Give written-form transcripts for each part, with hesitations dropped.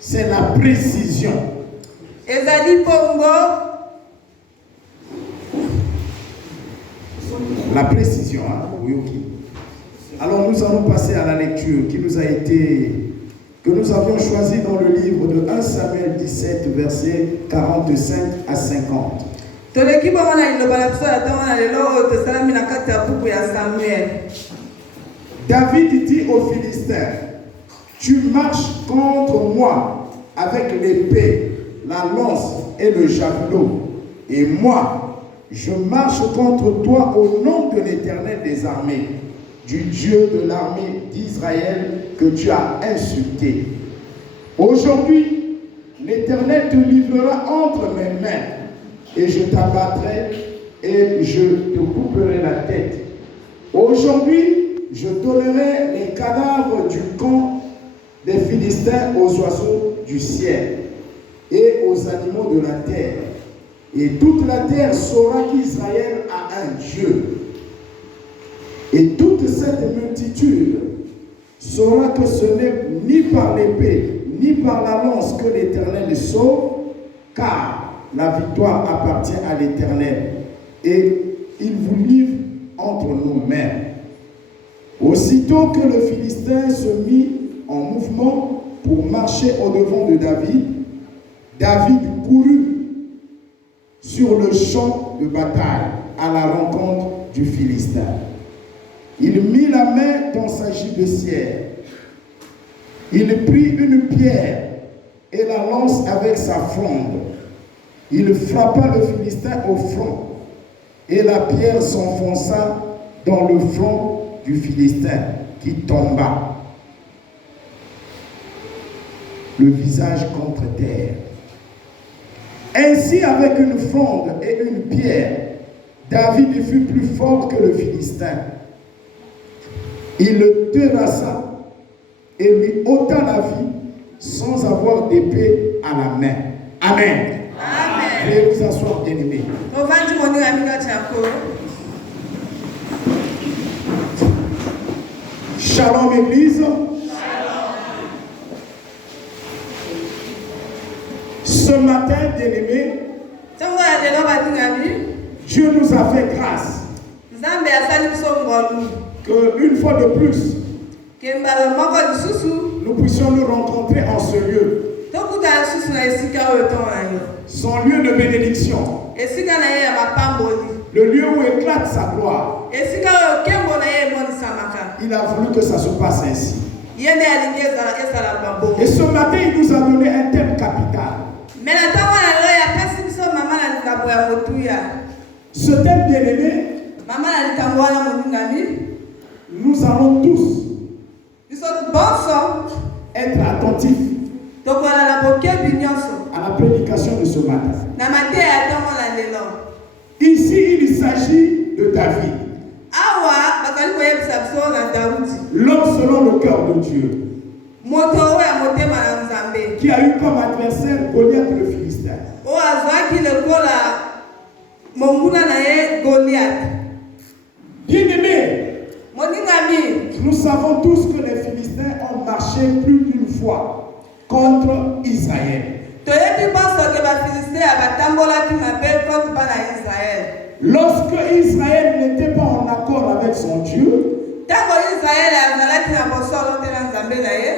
C'est la précision. La précision, hein? Oui, ok. Alors nous allons passer à la lecture que nous avions choisi dans le livre de 1 Samuel 17, versets 45 à 50. David dit aux Philistins, tu marches contre moi avec l'épée, la lance et le javelot, et moi, je marche contre toi au nom de l'Éternel des armées, du Dieu de l'armée d'Israël que tu as insulté. Aujourd'hui, l'Éternel te livrera entre mes mains, et je t'abattrai et je te couperai la tête. Aujourd'hui, je donnerai les cadavres du camp des Philistins aux oiseaux du ciel et aux animaux de la terre. Et toute la terre saura qu'Israël a un Dieu. Et toute cette multitude saura que ce n'est ni par l'épée, ni par la lance que l'Éternel sauve, car la victoire appartient à l'Éternel. Et il vous livre entre nos mains. Aussitôt que le Philistin se mit en mouvement pour marcher au-devant de David, David courut sur le champ de bataille à la rencontre du Philistin. Il mit la main dans sa gibecière. Il prit une pierre et la lance avec sa fronde. Il frappa le Philistin au front, et la pierre s'enfonça dans le front du Philistin qui tomba, le visage contre terre. Ainsi, avec une fronde et une pierre, David fut plus fort que le Philistin. Il le terrassa et lui ôta la vie sans avoir d'épée à la main. Amen. Amen. Veuillez vous asseoir, bien-aimés. Shalom, Église. Shalom. Ce matin, bien-aimés, Dieu nous a fait grâce qu'une fois de plus, nous puissions nous rencontrer en ce lieu. Son lieu de bénédiction. Le lieu où éclate sa gloire. Il a voulu que ça se passe ainsi. Et ce matin, il nous a donné un thème capital. Ce thème bien-aimé, nous allons tous être attentifs à la prédication de ce matin. Ici, il s'agit de David, l'homme selon le cœur de Dieu, qui a eu comme adversaire Goliath le Philistin. Bien-aimés, nous savons tous que les Philistins ont marché plus d'une fois contre Israël. Lorsque Israël n'était pas en accord avec son Dieu,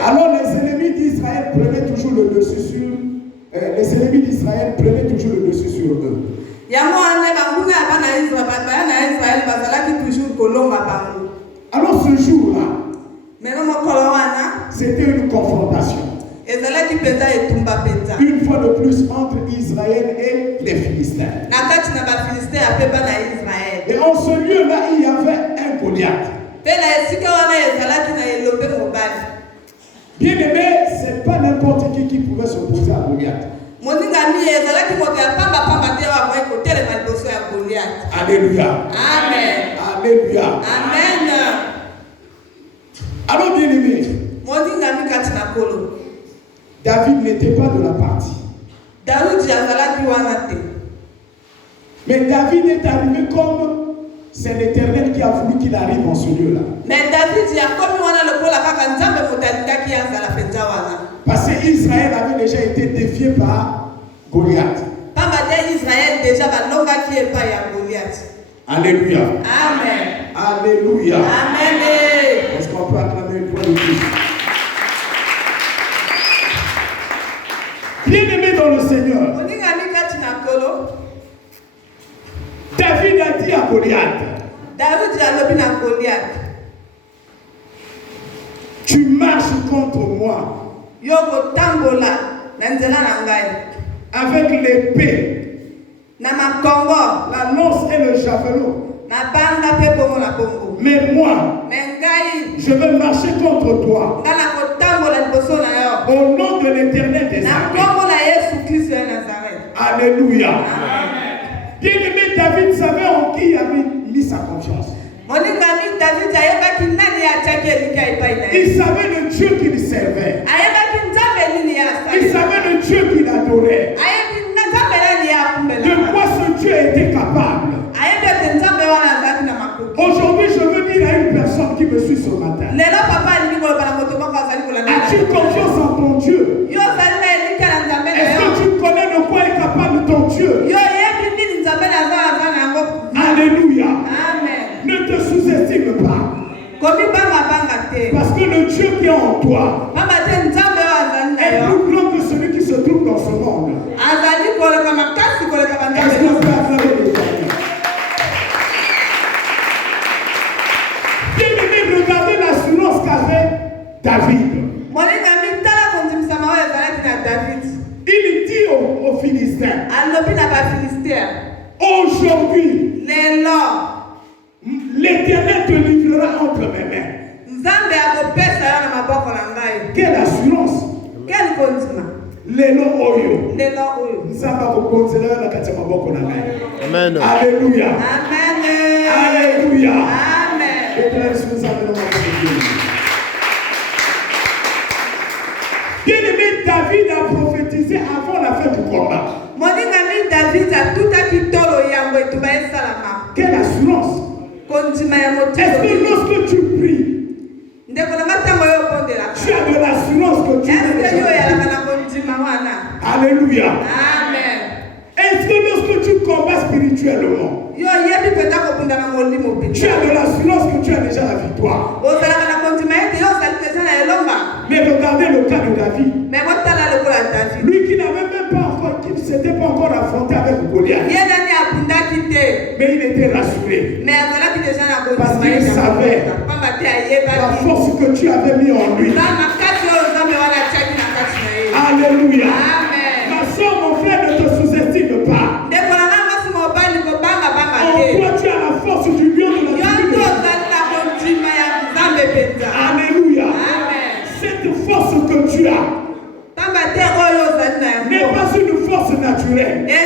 alors les ennemis d'Israël prenaient toujours le dessus sur eux. Alors ce jour-là, c'était une confrontation. Une fois de plus entre Israël et les Philistins. Et en ce lieu-là, il y avait un Goliath. Bien aimé, ce n'est pas n'importe qui pouvait s'opposer à Goliath. Alléluia. Amen. Alléluia. Amen. Alors bien aimé, David n'était pas de la partie. Mais David est arrivé comme c'est l'Éternel qui a voulu qu'il arrive en ce lieu-là. Mais David, il a comme on a le Parce qu'Israël avait déjà été défié par Goliath. Alléluia. Amen. Alléluia. Amen. Est-ce qu'on peut acclamer une fois de plus? Bien-aimé dans le Seigneur, David a dit à Goliath, tu marches contre moi avec l'épée, la lance et le javelot. Mais moi, je vais marcher contre toi au nom de l'Éternel des armées. Alléluia. Bien-aimé, David savait en qui il avait mis sa confiance. Il savait le Dieu qu'il servait. Il savait le Dieu qu'il adorait. De quoi ce Dieu était capable. Aujourd'hui, je veux dire à une personne qui me suit ce matin. As-tu confiance en ton Dieu? Est-ce que tu connais de quoi est capable ton Dieu? Alléluia. Amen. Ne te sous-estime pas. Parce que le Dieu qui est en toi est plus grand que celui qui se trouve dans ce monde. Est-ce qu'on peut acclamer l'Éternel? Bien-aimé, regardez l'assurance qu'avait David. Il dit aux Philistins, aujourd'hui, l'Éternel te livrera entre mes mains. Quelle assurance! Lelo oyo. Nzamba kukonzela na kati ya maboko na ngai. Amen. Alléluia. Amen. Alléluia. Amen. Bien-aimé, David a prophétisé avant la fin du combat. Quelle assurance! Est-ce que lorsque tu pries, tu as de l'assurance que tu es? Alléluia. Amen. Est-ce que lorsque tu combats spirituellement, tu as de l'assurance que tu as déjà la victoire? Mais regardez le cas de David. Lui qui n'avait même pas encore, qui ne s'était pas encore affronté avec Goliath. Mais il était rassuré. Parce qu'il savait la force que tu avais mis en lui. Alléluia. Ma soeur, mon frère, ne te sous-estime pas. En toi, tu as la force du lion de la tribu de Juda. Alléluia. Cette force que tu as n'est pas une force naturelle, mais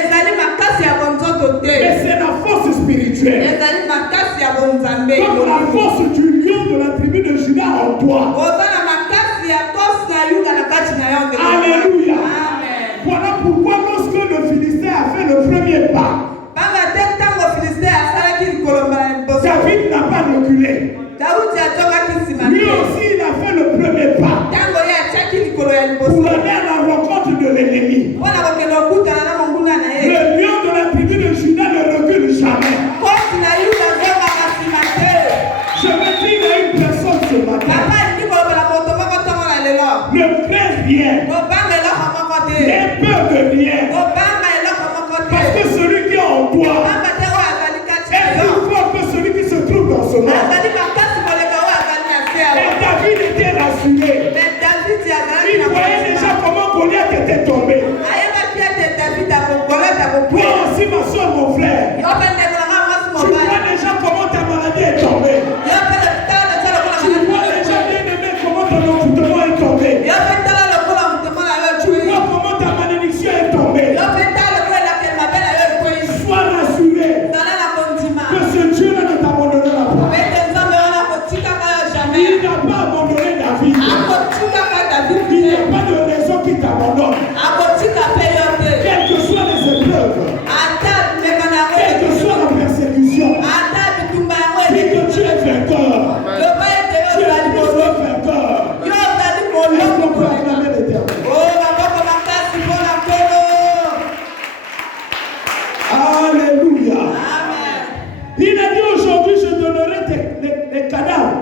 c'est la force spirituelle. Comme la force du lion de la tribu de Juda en toi. Alléluia. Voilà pourquoi lorsque le Philistin a fait le premier pas, David n'a pas reculé. Lui aussi, il a fait le premier pas pour aller à la rencontre de l'ennemi. Le lion de la tribu de Juda ne recule jamais. Je veux dire à une personne ce matin, ne crains rien, n'aie peur de rien, parce que celui qui est en toi est plus fort que celui qui se trouve dans ce monde. Et David était rassuré. Il voyait déjà comment Goliath était tombé. Toi aussi, ma soeur, mon frère, tu vois déjà comment ta maladie est tombée. Tu vois déjà, bien aimé, comment ton envoûtement est tombé. Tu vois comment ta malédiction est tombée. Sois rassuré que ce Dieu-là ne t'abandonnera pas. Il n'a pas abandonné David. acclamer l'Éternel. Alléluia. Il a dit aujourd'hui, je donnerai les cadavres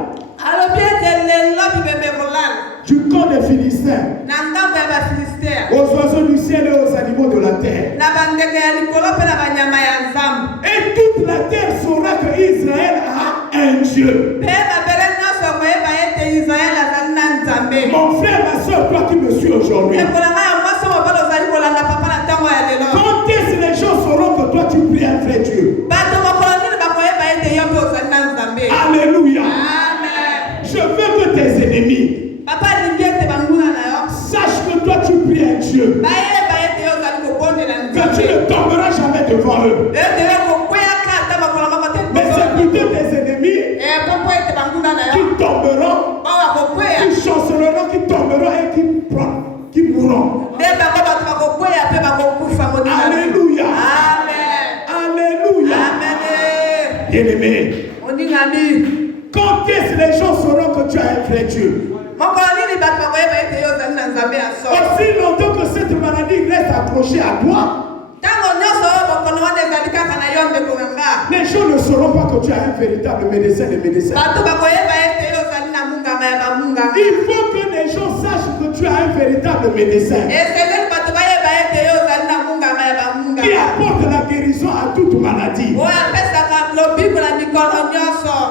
du camp des Philistins aux oiseaux du ciel et aux animaux de la terre. Et toute la terre saura que Israël a un Dieu. Mon frère, ma soeur, toi qui me suis aujourd'hui, quand est-ce que les gens sauront que toi tu pries un vrai Dieu? Alléluia. Je veux que tes ennemis sachent que toi tu pries un Dieu, que tu ne tomberas jamais devant eux. Mais c'est plutôt tes ennemis qui tomberont, qui chanceleront, qui tomberont et qui mourront. Alléluia. Alléluia. Bien-aimé, quand est-ce que les gens sauront que tu as un vrai Dieu? Aussi longtemps que cette maladie reste accrochée à toi, les gens ne sauront pas que tu as un véritable médecin des médecins. Il faut que les gens sachent que tu as un véritable médecin qui apporte la guérison à toute maladie.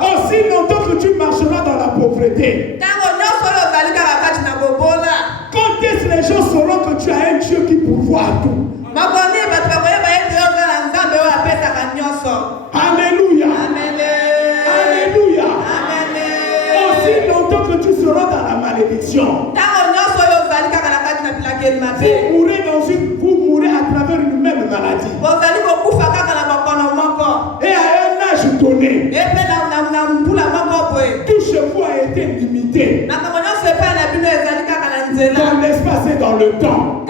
Aussi longtemps que tu marcheras dans la pauvreté, quand est-ce que les gens sauront que tu as un Dieu qui pourvoit à tout? Alléluia. Alléluia. Aussi longtemps que tu seras dans la malédiction, vous mourrez à travers une même maladie. Et à un âge donné, tout chez vous a été limité dans l'espace et dans le temps.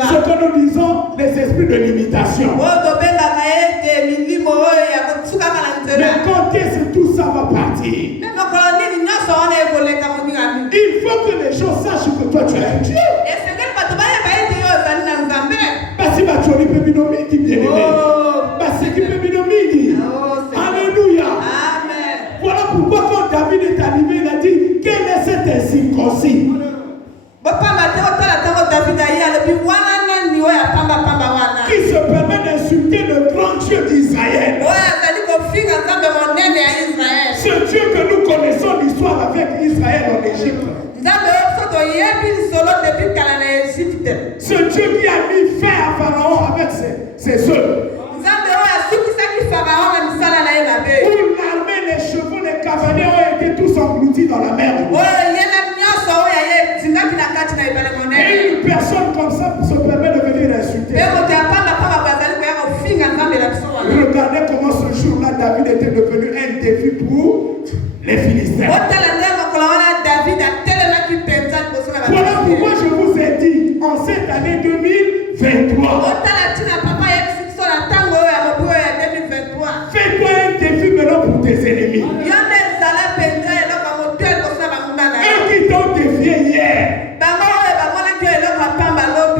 Ce que nous disons, les esprits de limitation. Mais quand est-ce que tout ça va partir? Il faut que les gens sachent que toi tu es un Dieu. Parce que tu es qui bien-aimé. Parce que tu es Alléluia. Voilà pourquoi quand David est arrivé, il a dit, quel est cet incirconcis qui se permet d'insulter le grand Dieu d'Israël? Ce Dieu que nous connaissons l'histoire avec Israël en Égypte. Ce Dieu qui a mis fin à Pharaon avec ses œuvres. Où l'armée, les chevaux, les cavaliers ont été tous engloutis dans la mer. Et une personne comme ça se permet de venir insulter. Regardez comment ce jour-là David était devenu un défi pour les Philistins. Voilà pourquoi je vous ai dit en cette année 2023. Fais-toi un défi maintenant pour tes ennemis. Eux qui t'ont défié hier.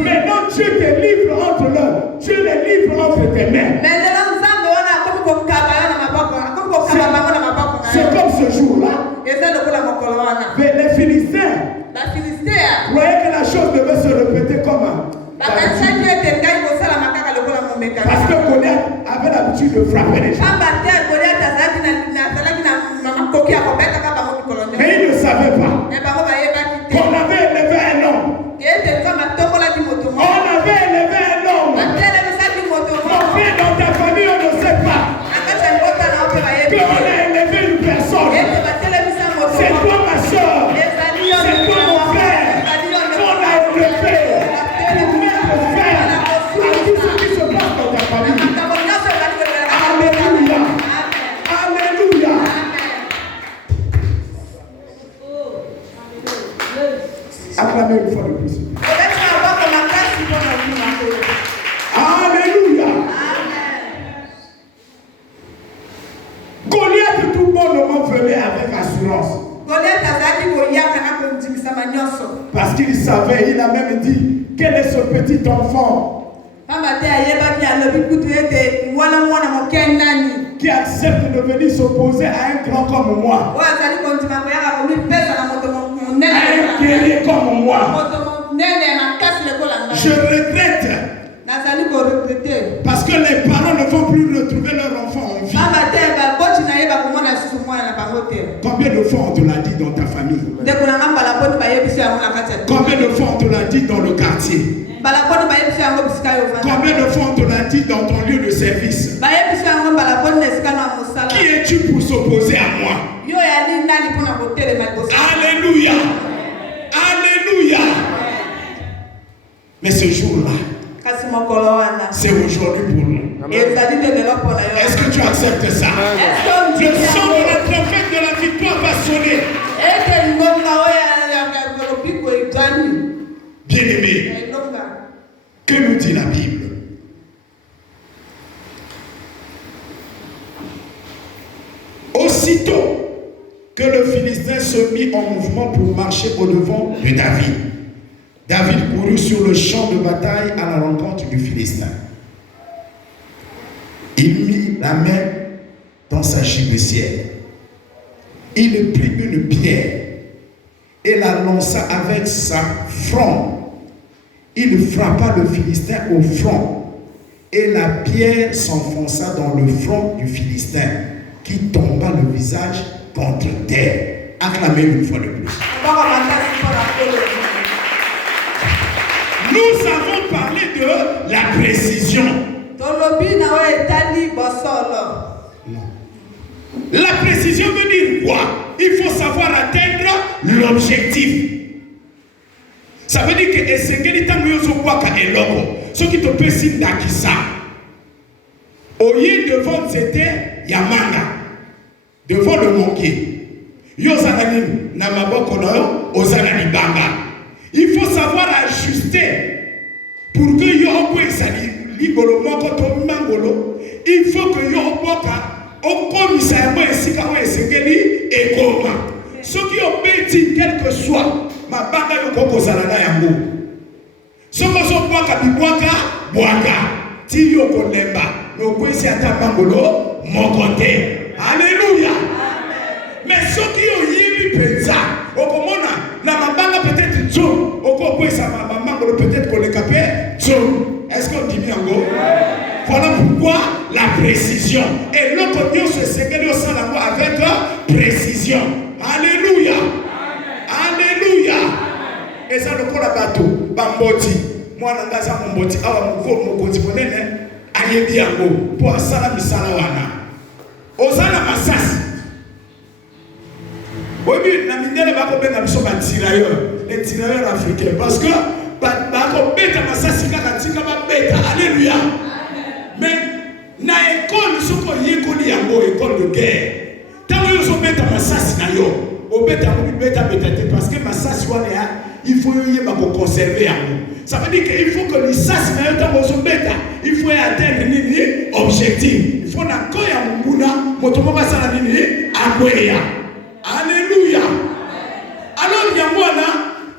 Maintenant Dieu te livre entre leurs. Dieu les livre entre tes mains. C'est comme ce jour-là. Les Philistins croyaient que la chose devait se répéter comme parce que Goliath avait l'habitude de frapper les gens. Mais il ne savait pas qu'on avait élevé un homme. On avait élevé un homme. Mon frère, dans ta famille, on ne sait pas qu'on a élevé une personne. C'est toi ma soeur. C'est toi mon frère. On a élevé pour mettre fin à tout ce qui se passe dans ta famille. Alléluia. Alléluia. Acclamez une fois de plus. Alléluia. Goliath tout bonnement venait avec assurance. Parce qu'il savait, il a même dit, quel est ce petit enfant qui accepte de venir s'opposer à un grand comme moi, à un guerrier comme moi. Je regrette parce que les parents ne vont plus retrouver leur enfant en vie. Combien de fois on te l'a dit dans ta famille? Combien de fois on te l'a dit dans le quartier? Combien de fois on te l'a dit dans ton lieu de service? Qui es-tu pour s'opposer à moi? Alléluia! Alléluia! Mais ce jour-là, c'est aujourd'hui pour nous. Est-ce que tu acceptes ça? Le son de la trompette de la victoire va sonner. Bien-aimé, que nous dit la Bible? Aussitôt que le Philistin se mit en mouvement pour marcher au-devant de David, David courut sur le champ de bataille à la rencontre du Philistin. Il mit la main dans sa gibecière. Il prit une pierre et la lança avec sa fronde. Il frappa le Philistin au front et la pierre s'enfonça dans le front du Philistin qui tomba le visage contre terre. Acclamez une fois de plus. Nous avons parlé de la précision. La précision veut dire quoi? Il faut savoir atteindre l'objectif. Ça veut dire que esengeli tango yozo kwaka eloko. Ce qui te peut sindakisa. Oye devant c'était Yamanga. Devant le monkey. Yozanani na maboko na yo ozana libanga. Il faut savoir ajuster pour que yo kwesali ligolo moko to mangolo. Il faut que yo boka okomisa yango esika o esengeli ekoma. Ce qui obéit quel que soit mabanga yo kokozala na yango. Soko so boka bibwaka bwaka ti yo kolemba no kwesi ata mangolo mokote. Alléluia. Mais ce qui oyebi penza okomona na mabanga peut-être John okokwesa mangolo peut-être ko le capé John. Est-ce qu'on dit bien go? Voilà pourquoi la précision. Et l'autre Dieu se séquelle au sein avec précision. Alléluia. Alléluia. Et ça le la bateau. Bamboti. Moi, je suis Bamboti. Ah, mon côté, ayebi yango. Pour ça, la misala wana. Osana masas. Oui, na mindele bako benga biso ba tirailleurs. Les tirailleurs africains. Parce que bako beta masasi kaka tika ba beta. Alléluia. Mais na école soko yekoli yango école de guerre. Tant yo so beta masasi na yo, o beta ko beta parce que masasi wana ya il faut y ko conserver yango. Ça veut dire qu'il faut que les sas na yo tant so beta, il faut atteindre nini objectif. Il faut na ko ya munguna moto mo basala nini akweya. Alléluia. Alors yamona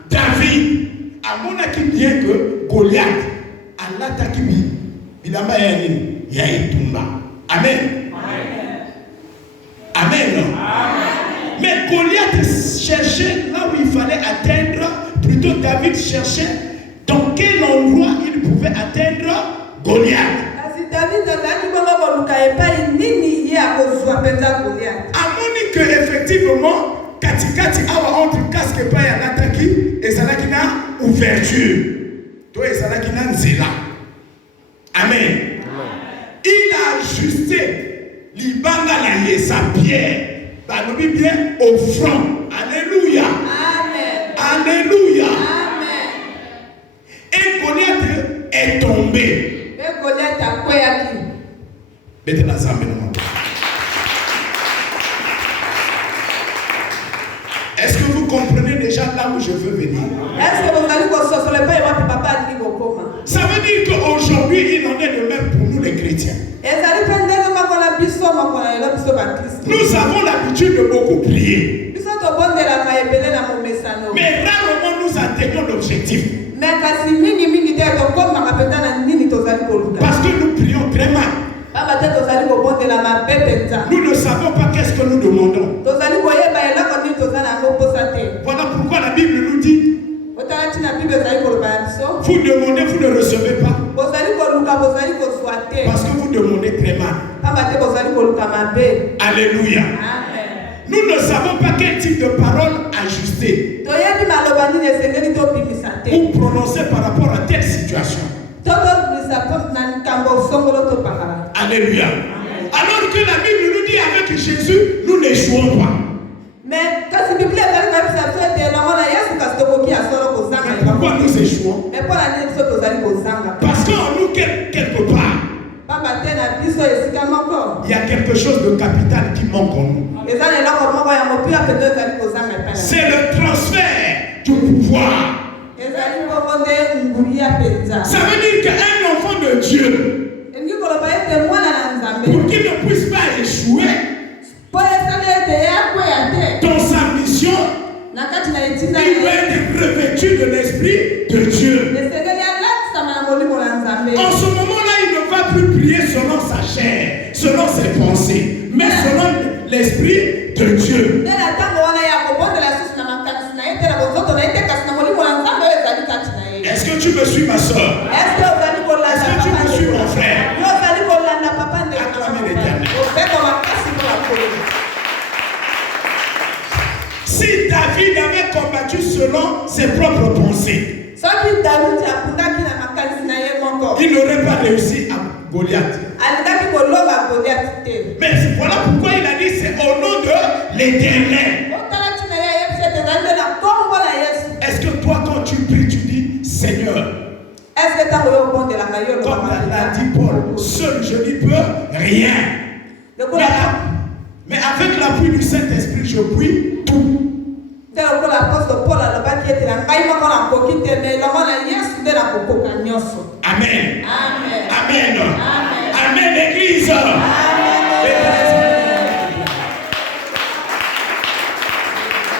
David amona ki bien que Goliath alata ki bi bilamba ya nini ya itumba. Amen. Amen. Amen. Mais Goliath cherchait là où il fallait atteindre, plutôt David cherchait dans quel endroit il pouvait atteindre Goliath. Amoni que effectivement katikati awa entre casque et paille à l'attaque et ça n'a qu'une ouverture. Toi et ça n'a qu'une nzela. Amen. Il a ajusté l'ibanga la sa pierre. Bah, nous bien au front. Alléluia. Amen. Alléluia. Amen. Et Goliath est tombé. Et Goliath a quoi qui? Maintenant, ça me demande. Est-ce que vous comprenez déjà là où je veux venir? Est-ce que vous allez consoler pas et votre papa dit comment? Ça veut dire qu'aujourd'hui, il en est de même pour nous les chrétiens. Nous avons l'habitude de beaucoup prier. Mais rarement nous objectif. kasi mingi mingi te tokomaka mpenza na nini tozali koluka. Parce que nous prions très mal. Pamba te tozali kobondela mabe mpenza. Nous ne savons pas qu'est-ce que nous demandons. Tozali koyeba eloko nini toza na yango posa te. Voilà pourquoi la Bible nous dit, Otala tina Bible ezali koloba na biso. vous demandez, vous ne recevez pas. Bozali koluka bozali kozwa te. Parce que vous demandez très mal. Pamba te bozali koluka mabe. Alléluia. Amen. Nous ne savons pas quel type de parole ajuster Toyebi maloba nini esengeli tobimisa te. ou prononcer par rapport à telle situation. Tobimisa na nkambo songolo topakala. Alléluia. Alors que la Bible nous dit avec Jésus, nous n'échouons pas. Mais kasi Biblia ezali kabisa te elongo na Yesu kasi tokoki asolo kozanga. Pourquoi nous échouons? Mais mpo na nini biso tozali kozanga? Parce qu'en nous, quelque part, Pamba te na biso esika moko. il y a quelque chose de capital qui manque en nous. Ezali eloko moko ya mopila mpenza ezali kozanga epai. C'est le transfert du pouvoir. Ezali bongo nde ngulu ya mpenza. Ça veut dire qu'un enfant de Dieu, Elingi koloba ete mwana na Nzambe. pour qu'il ne puisse pas échouer Po esali ete yakweya te. dans sa mission, Na kati na etinda il doit être revêtu de l'Esprit de Dieu. esengeli alatisama na molimo na Nzambe. En ce moment-là, il ne va plus prier selon sa chair, selon ses pensées, mais selon l'Esprit de Dieu. Nde na ntango wana ya kobondela susu na makanisi na ye te na bozoto na ye te kasi na molimo na Nzambe oyo ezali kati na ye. Est-ce que tu me suis, ma soeur? Est-ce que ozali kolanda Est-ce que tu me suis, mon frère? Yo ozali kolanda papa ndeko. Acclamez l'Éternel. Obeko makasi mpo na kolo. Si David avait combattu selon ses propres pensées, Soki Davidi akundaki na makanisi na ye moko. il n'aurait pas réussi à Goliath. Alingaki kolonga Goliath te. Mais voilà pourquoi il a dit c'est au nom de l'Éternel. Otala tina ya Yesu ete ezali nde na kombo na Yesu. Est-ce que toi, quand tu pries, tu dis Seigneur, Est-ce que ntango yo obondelaka yo comme olobaka l'a dit Paul, seul je n'y peux rien. Mais avec l'appui du Saint-Esprit, je puis tout. nde lokola apôtre Paul alobaki ete na ngai moko nakoki te me elongo na Yesu nde nakokoka nyonso. Amen. Amen. Amen. Amen. Amen, l'Église.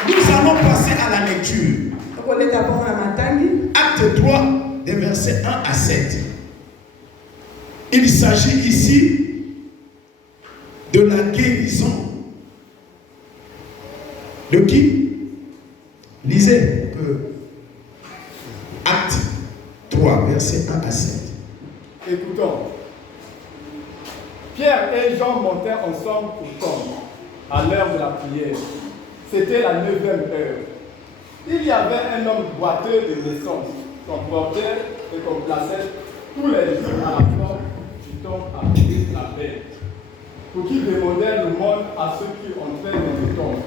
Nous allons passer à la lecture. Tokoleka bongo na matangi. Acte 3, des versets 1 à 7. Il s'agit ici de la guérison de qui? Lisez Acte 3, versets 1 à 7. Écoutons. Pierre et Jean montèrent ensemble pour tomber à l'heure de la prière. C'était la 9e heure. Il y avait un homme boiteux de naissance, qu'on portait et qu'on plaçait tous les jours à la porte du tombe à prier la paix, pour qu'il demandait le monde à ceux qui entraient dans le tombe.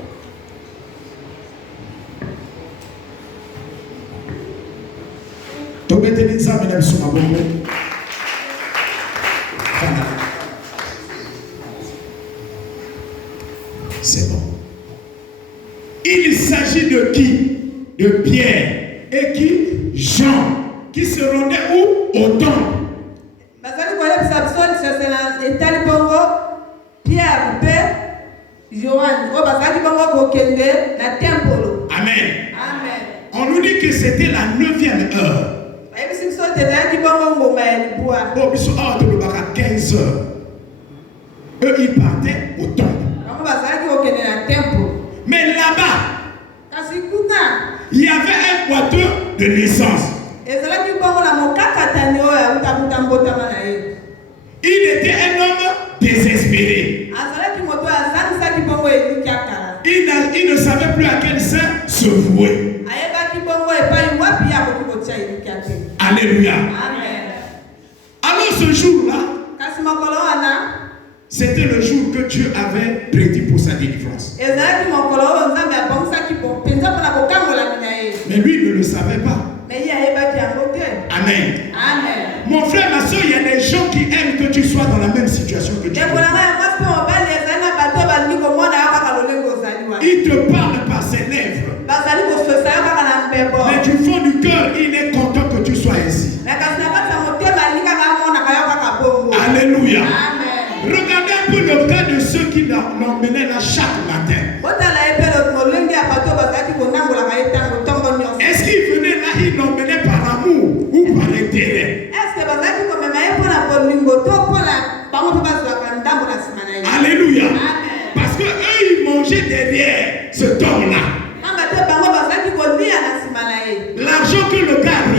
C'est bon. Il s'agit de qui? De Pierre. Et qui? Jean. Qui se rendait où? Au temple. Bazali koyebisa biso lisese etali bongo Pierre mpe Johan oyo bazalaki bongo kokende na tempolo. Amen. Amen. On nous dit que c'était la 9e heure. Bayebisi biso ete ezalaki bongo ngoma ya libwa. Bon, ils sont à 15 heures. Eux, ils partaient au temple. Bango bazalaki kokende na tempo. Mais là-bas, Kasi kuna il y avait un boiteux de naissance. ezalaki bongo na mokakatani oyo awutakuta mbotama na ye. Il était un homme désespéré. Azalaki moto azangisaki bongo eliki akala. Il ne savait plus à quel sein se vouer. Ayebaki bongo epai wapi akoki kotia eliki ate. Alléluia. Amen. Alors ce jour-là, Kasi mokolo wana c'était le jour que Dieu avait prédit pour sa délivrance. ezalaki mokolo oyo Nzambe abongisaki mpenza mpona kokangola mina ye. Mais lui, il ne le savait pas. Mais ye ayebaki yango te. Amen. Amen. Mon frère, ma soeur, il y a des gens qui aiment que tu sois dans la même situation que tu es. ndeko na ngai ya mwasi mpe mobali ezali na bato oyo balingi komona yo kaka lolenge ozali wana. Il te parle par ses lèvres. Bazali kososa yo kaka na mbebo. Mais du fond du cœur, il est content que tu sois ainsi. Na kasi na kati ya motema alingi kaka amonaka yo kaka bongo. Alléluia. Amen. Regardez un peu le cas de ceux qui l'emmenaient là chaque matin. Botala ye mpe molenge ya bato oyo bazalaki konangolaka ye ntango ntongo nyonso. Est-ce qu'ils venaient là, ils n'ont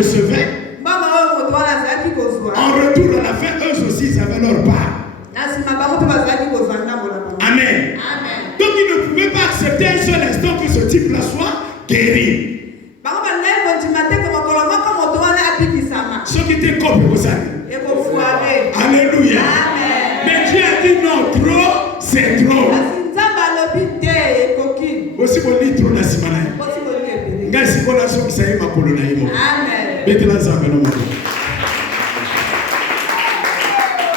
recevaient, Mama oyo moto wana azalaki kozwa. en retour à la fin, eux aussi, ils avaient leur part. Na nsima bango mpe bazalaki kozwa ngambo na bango. Amen. Amen. Donc ils ne pouvaient pas accepter un seul instant que ce type-là soit guéri. Bango balingaki kondima te ke mokolo moko moto wana abikisama. Ce qui était comme vous savez. Ekofuare. Alléluia. Amen. Mais Dieu a dit non, trop, c'est trop. Kasi nzambe alobi te ekoki. Aussi, on dit trop, la simana. Osi kolinga ebele. Ngai sikola soki saye makolo na ye moko. Amen. Betela nzambe na moko.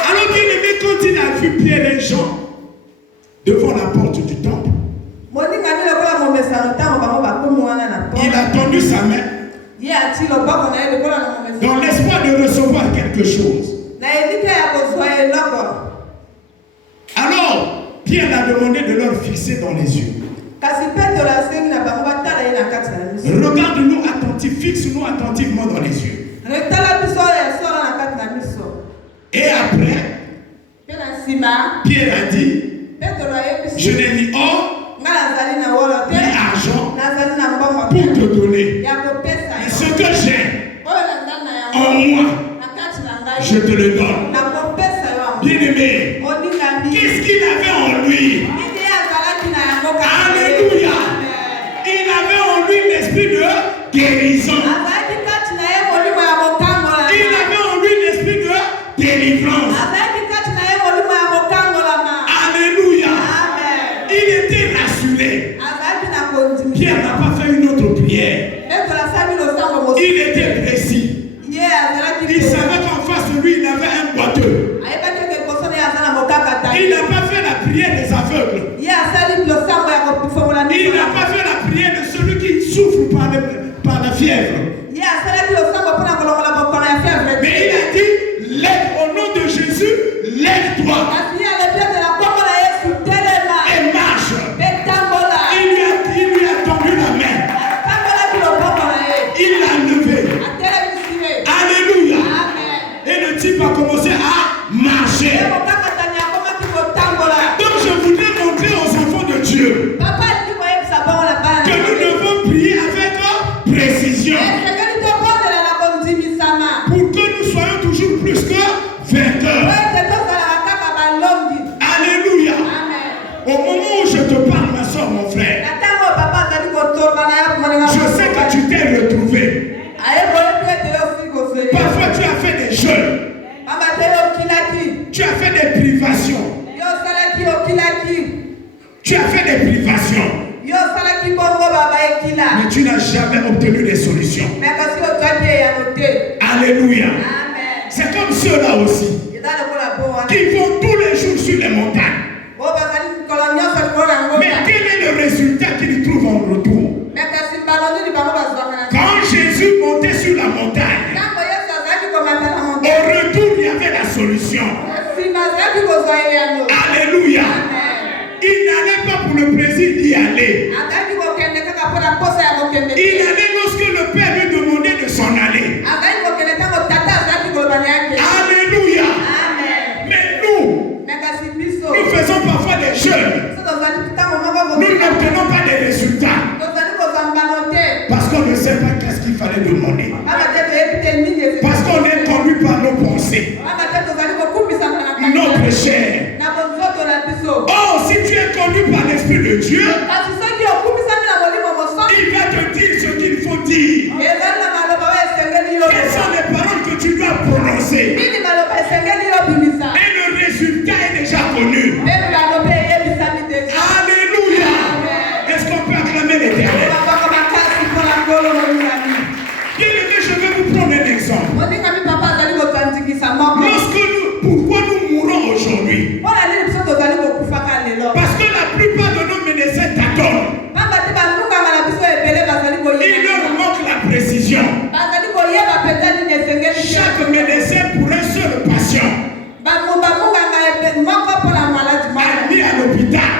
Alors bien aimé, quand il a vu Pierre et Jean devant la porte du temple, Moninga mi lokola momesano ntango bango bakomi wana na porte. il a tendu sa main Ye ati loboko na ye lokola na momesano. dans l'espoir de recevoir quelque chose. Na elika ya kozwa eloko. Alors, Pierre a demandé de leur fixer dans les yeux. Kasi Petro asengi na bango batala ye na kati na miso. Regarde-nous attentifs, fixe-nous attentivement dans les yeux. Retala biso ya sala na kati na miso. Et après, Pe na nsima Pierre a dit, Petro ayebisi. je n'ai ni or, Nga nazali na wolo ni te. argent Nazali na mbongo pour te. te donner. Ya kopesa Mais yo. ce que j'ai Oyo nazali na en yango. moi, Na kati na ngai. je te le donne. Na kopesa yo yango. Bien-aimé, Moninga mi. qu'est-ce qu'il avait en lui? Nini ye azalaki na yango kasi. Alléluia. Amen. Il avait en lui l'esprit de guérison. Azalaki kati na ye molimo ya kokangolama. Il avait en lui l'esprit de délivrance. Azalaki kati na ye molimo ya kokangolama. Alléluia. Amen. Il était rassuré. Azalaki na kondimisa. Pierre n'a pas fait une autre prière. Petro asali losango mosusu. Il était précis. Ye azalaki Il savait qu'en face de lui, il avait un boiteux. ayebaki eke liboso na ye aza na mokakatani. Il n'a pas fait la prière des aveugles. Ye asali losango ya kofongola Il miso. n'a pas fait la prière de celui qui souffre par la fièvre. Ye asalaki losango mpona kolongola bokono ya fièvre. Mais il a dit, lève au nom de Jésus, lève-toi Kasi ye alebi na kombo na Yesu telema. et marche. Mpe tambola. Il lui a tendu la main. Atambolaki loboko na ye. Il l'a levé. Atelemisi ye. Alléluia. Amen. Et le type a commencé à marcher. Ye mokakatani akomaki kotambola. Donc je voudrais montrer aux enfants de Dieu Papa alingi koyebisa bango na bana. que nous devons prier avec précision esengeli tobondela na kondimisama. pour que nous soyons toujours plus que vainqueurs. Po ete tozalaka kaka balongi. Alléluia. Amen. Au moment où je te parle, ma soeur, mon frère, Na ntango papa azali kotoba na ye moninga je sais que tu t'es retrouvé. ayekoyebi ete yo fi kozoye. Parfois tu as fait des jeûnes, Pamba te yo okilaki. tu as fait des privations, Yo osalaki okilaki. tu as fait des privations, Yo osalaki bongo baba ekila. mais tu n'as jamais obtenu des solutions. Me kasi ozwaki eyano te. Alléluia. Amen. C'est comme ceux-là aussi Eza lokola bo wana. qui vont tous les jours sur les montagnes. Bo bazali mikolo nyonso likolo na ngomba. Mais quel est le résultat qu'ils trouvent en retour? Me kasi mbalo nini bango bazwaka na Quand Jésus montait sur la montagne, ntango Yesu azalaki komata na au montagne. retour, il y avait la solution. Nsima azalaki kozwa eyano. Alléluia. Amen. Il n'allait pas pour le plaisir d'y aller. Azalaki kokende kaka mpona posa ya kokende. Il allait lorsque le Père lui demandait de s'en aller. Azalaki kokende ntango tata azalaki koloba na yake. Alléluia. Amen. Mais nous, Me kasi biso. nous faisons parfois des jeûnes. So tozali ntango moko Nous n'obtenons pas des résultats tozali kozwa mbano te. parce qu'on ne sait pas qu'est-ce qu'il fallait demander. Pamba te toyebi te nini eze. Parce qu'on est conduit par nos pensées, Pamba te tozali kokumisana na kati notre na- chair. na bonzoto na biso. Oh, si tu es conduit par l'Esprit de Dieu, Kasi soki okumisami na molimo mosantu. il va te dire ce qu'il faut dire. Ezali na maloba oyo esengeli yo. Quelles sont les paroles que tu dois prononcer? Nini maloba esengeli yo bimisa. Et le résultat est déjà connu. Mpe mibalo mpe eyebisami deja. Alléluia. Est-ce qu'on peut acclamer l'Éternel? Babaka makasi mpona nkolo moningami. Bien-aimé, je vais vous prendre un exemple. Moningami papa azali kotandikisa moko. Pourquoi nous mourons aujourd'hui? Mpona nini biso tozali kokufaka lelo. Parce que la plupart de nos médecins tâtonnent. Pamba te balungama na biso ebele bazali Il koyeba. leur manque la précision. Bazali koyeba mpenza nini esengeli te. Chaque médecin pour un seul patient bamunganga moko mpona maladi moko. admis à l'hôpital.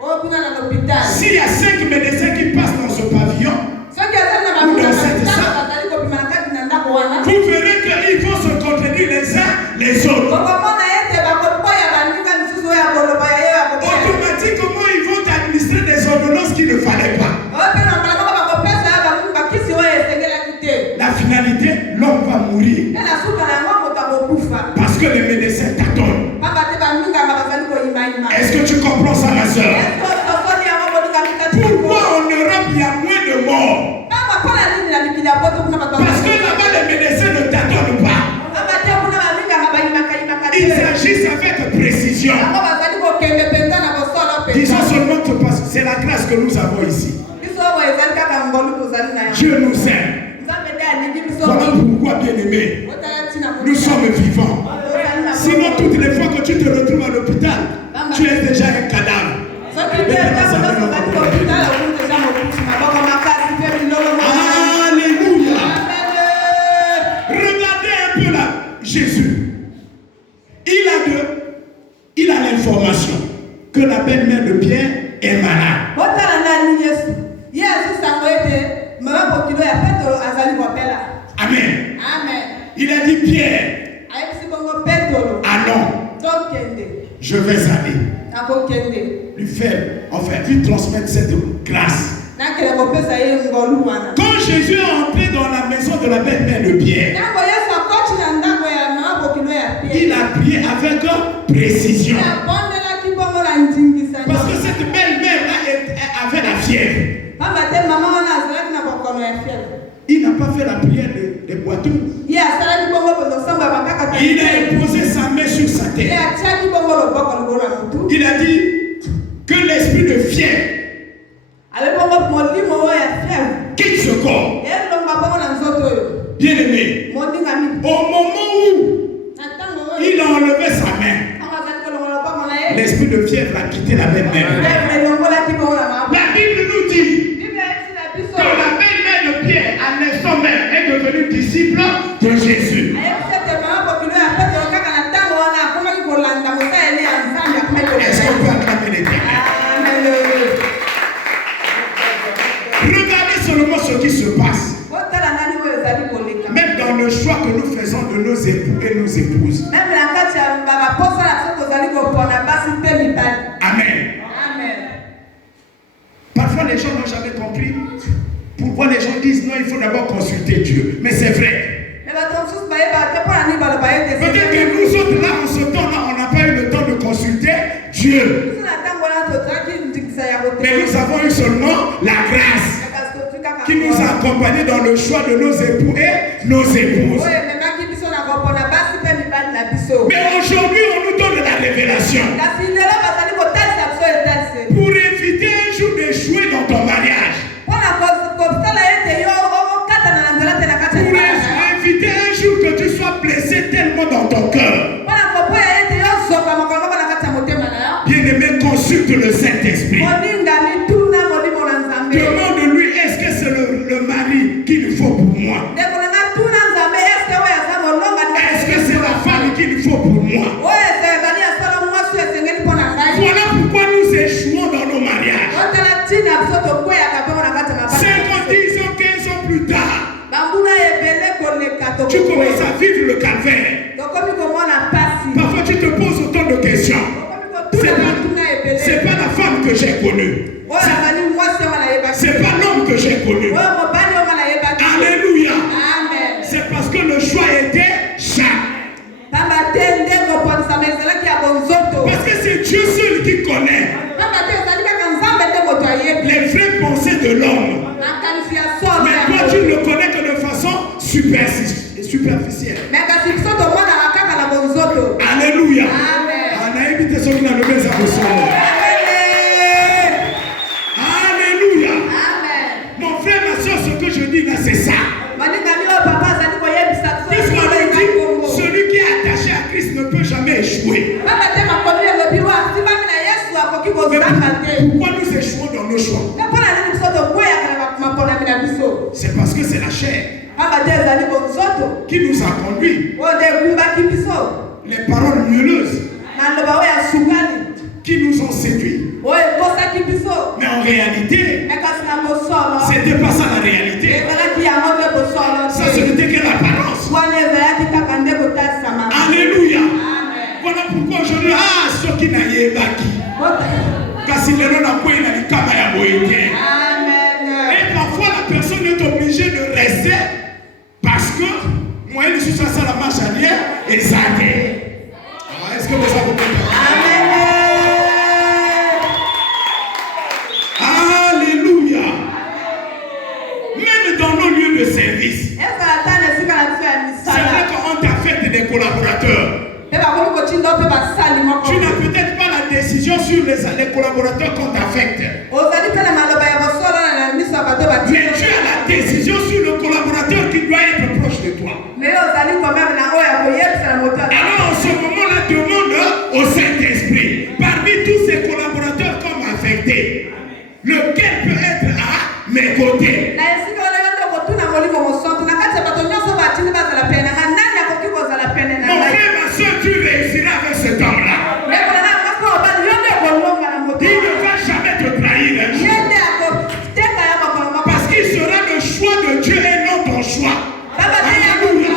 Oyo kuna na l'hôpital. S'il y a 5 médecins qui passent dans ce pavillon, Soki azali na bamunganga mitano bazali kobima na kati na ndako wana. vous verrez qu'ils vont se contredire les uns les autres. Okomona ete bakoboya baninga misusu oyo akoloba ya ye bakoboya. Automatiquement, ils vont administrer des ordonnances qu'il ne fallait pas. Oyo mpe na mbala moko bakopesa ya bakisi oyo esengelaki te. La finalité, l'homme va mourir. Parce que les médecins t'attendent. Est-ce que tu comprends ça, ma soeur? Pourquoi en Europe il y a moins de morts? Parce que là-bas les médecins ne t'attendent pas. Ils agissent avec précision. Disons seulement que c'est la grâce que nous avons ici. Dieu nous aime. Voilà pourquoi, bien-aimé, nous sommes vivants. Sinon, toutes les fois que tu te retrouves à l'hôpital, tu es déjà un cadavre. Alléluia. Regardez un peu là, Jésus. Il a l'information que la belle-mère de Pierre est malade. Amen. Il a dit Pierre, allons. Je vais aller. Lui faire, enfin, lui transmettre cette grâce. Quand Jésus est entré dans la maison de la belle-mère de Pierre, il a prié avec précision. Parce que cette belle-mère-là avait la fièvre. Il n'a pas fait la prière des boiteux. Il a imposé sa main sur sa tête. Il a dit que l'esprit de fièvre quitte ce corps. Bien-aimé, au moment où il a enlevé sa main, l'esprit de fièvre a quitté la belle-mère. La Bible nous dit que la belle-mère de Pierre, à l'instant même, est devenue disciple de Jésus. Est-ce qu'on peut acclamer l'Éternel? Regardez seulement ce qui se passe. Même dans le choix que nous faisons de nos époux et nos épouses. Amen. Parfois les gens n'ont jamais compris pourquoi les gens disent non, il faut d'abord consulter Dieu. Mais c'est vrai. Peut-être que nous autres là, en ce temps-là, on n'a pas eu le temps de consulter Dieu. Mais nous avons eu seulement la grâce qui nous a accompagnés dans le choix de nos époux et nos épouses. Mais aujourd'hui, on nous donne la révélation pour éviter un jour d'échouer dans ton mariage. Pour éviter un jour que tu sois blessé tellement dans ton cœur. Bien-aimé, consulte le Saint-Esprit. Demande-lui, est-ce que c'est le mari qu'il faut pour moi? Est-ce que c'est la femme qu'il faut pour moi? Voilà pourquoi nous échouons dans nos mariages. 5 ans, 10 ans, 15 ans plus tard, tu commences à vivre le calvaire. Parfois tu te poses autant de questions. C'est pas la femme que j'ai connue. C'est pas l'homme que j'ai connu. Alléluia. C'est parce que le choix était chaque. Parce que c'est Dieu seul qui connaît les vraies pensées de l'homme. Mais toi tu ne le connais que de façon superficielle. Alléluia. Alléluia. Mon frère, ma soeur, ce que je dis là, c'est ça. Celui qui est attaché à Christ ne peut jamais échouer. Pourquoi nous échouons dans nos choix? C'est parce que c'est la chair qui nous a conduits. Les paroles mielleuses qui nous ont séduits. Mais en réalité, c'était pas ça la réalité. Ça, ce n'était que l'apparence. Alléluia. Voilà pourquoi aujourd'hui, ceux qui n'aillent pas qui. Et parfois la personne est obligée de rester parce l'église. C'est vrai qu'on t'affecte des collaborateurs. Tu n'as peut-être pas la décision sur les collaborateurs qu'on t'affecte. Mais tu as la décision sur le collaborateur qui doit être proche de toi. Alors en ce moment-là, demande au Saint-Esprit, parmi tous ces collaborateurs qu'on m'a affecté, lequel peut être à mes côtés? Mon frère, ma soeur, tu réussiras avec cet homme-là. Il ne va jamais te trahir. Parce qu'il sera le choix de Dieu et non ton choix. Alléluia.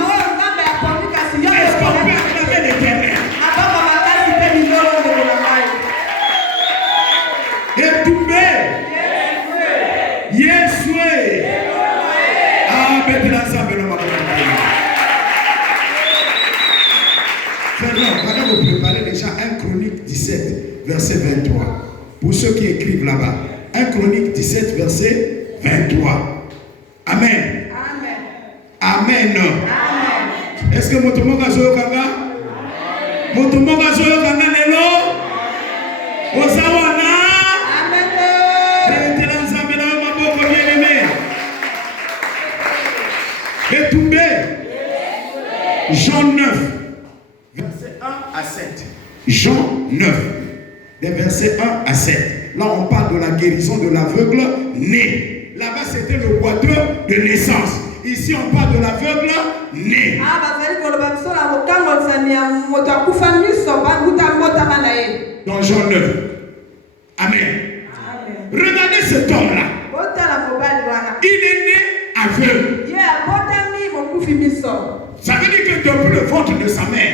Est-ce qu'on peut acclamer l'Éternel? Et tombé. Yes, way. Ah, maintenant, ça me le Maintenant, vous préparez déjà 1 Chronique 17, verset 23. Pour ceux qui écrivent là-bas. 1 Chronique 17, verset 23. Amen. Amen. Est-ce que Motomoga Zoyo Kanga? Motomoga Zoyo Kanga Nelo? Osawana? Amen. Et tombé. Jean 9. Verset 1 à 7. Jean 9, des versets 1 à 7. Là, on parle de la guérison de l'aveugle né. Là-bas, c'était le boiteux de naissance. Ici, on parle de l'aveugle né. Dans Jean 9. Amen. Regardez cet homme-là. Il est né aveugle. Ça veut dire que depuis le ventre de sa mère,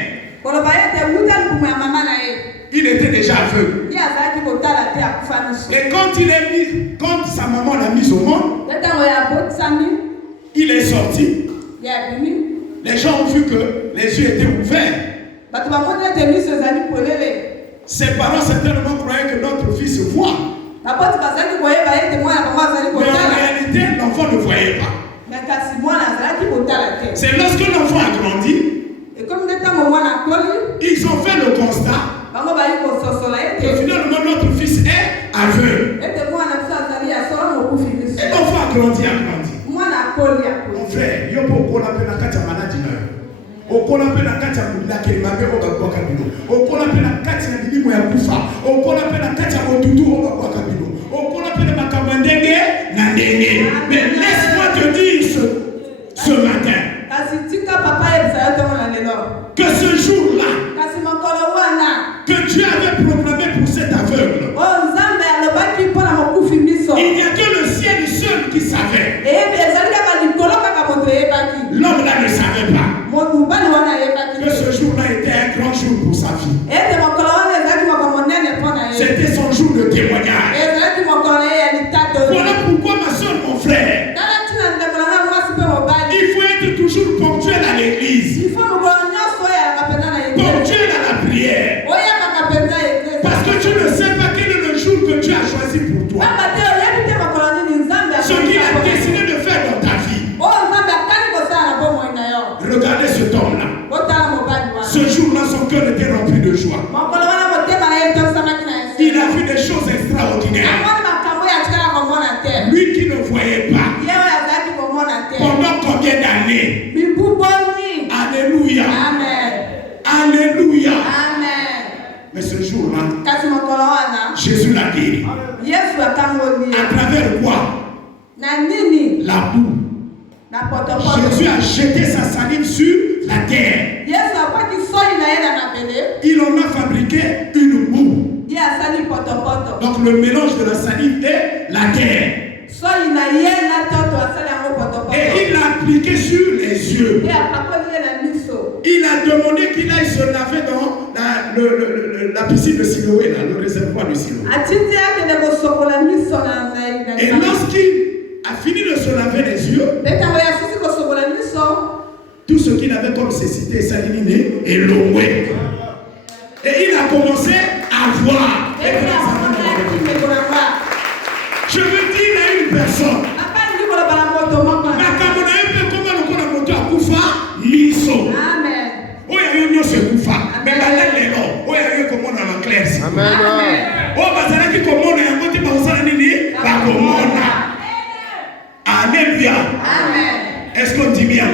il était déjà aveugle. Et quand sa maman l'a mis au monde, il est sorti. Les gens ont vu que les yeux étaient ouverts. Ses parents certainement croyaient que notre fils voit. Mais en réalité, l'enfant ne voyait pas. C'est lorsque l'enfant a grandi, ils ont fait le constat que finalement notre fils est aveugle. Et l'enfant a grandi. Mon frère, il y a beaucoup de maladie. Okola pena kati ya kelimabe oba kwa kabilo. Okola pena kati ya bilimo ya kufa. Okola pena kati ya motutu oba kwa kabilo. Okola pena makamandenge na ndenge. Mais laisse-moi te dire ce matin que ce jour-là que Dieu avait proclamé pour cet aveugle, il n'y a que le ciel seul qui savait. L'homme là ne savait pas que ce jour-là était un grand jour pour sa vie. C'était son jour de témoignage. Voilà pourquoi ma soeur, mon frère, il faut être toujours ponctuel à l'église, ponctuel à la prière, parce que tu ne sais pas quel est le jour que Dieu a choisi pour toi, ce qu'il a décidé de faire dans ta vie. Regardez cet homme-là. Ce jour-là, son cœur était rempli de joie. Il a vu des choses extraordinaires. Lui qui ne voyait pas. Pendant combien d'années? Alléluia. Amen. Alléluia. Amen. Mais ce jour-là, Jésus l'a guéri. À travers quoi? La boue. Jésus a jeté sa salive sur la terre. Il en a fabriqué une boue. Donc le mélange de la salive et la terre. Et il l'a appliqué sur les yeux. Il a demandé qu'il aille se laver dans la piscine de Siloé, le réservoir de Siloé. Et lorsqu'il a fini de se laver les yeux, tout ce qu'il avait comme cécité, saliné et loué. Et il a commencé à voir. Je veux dire à une personne,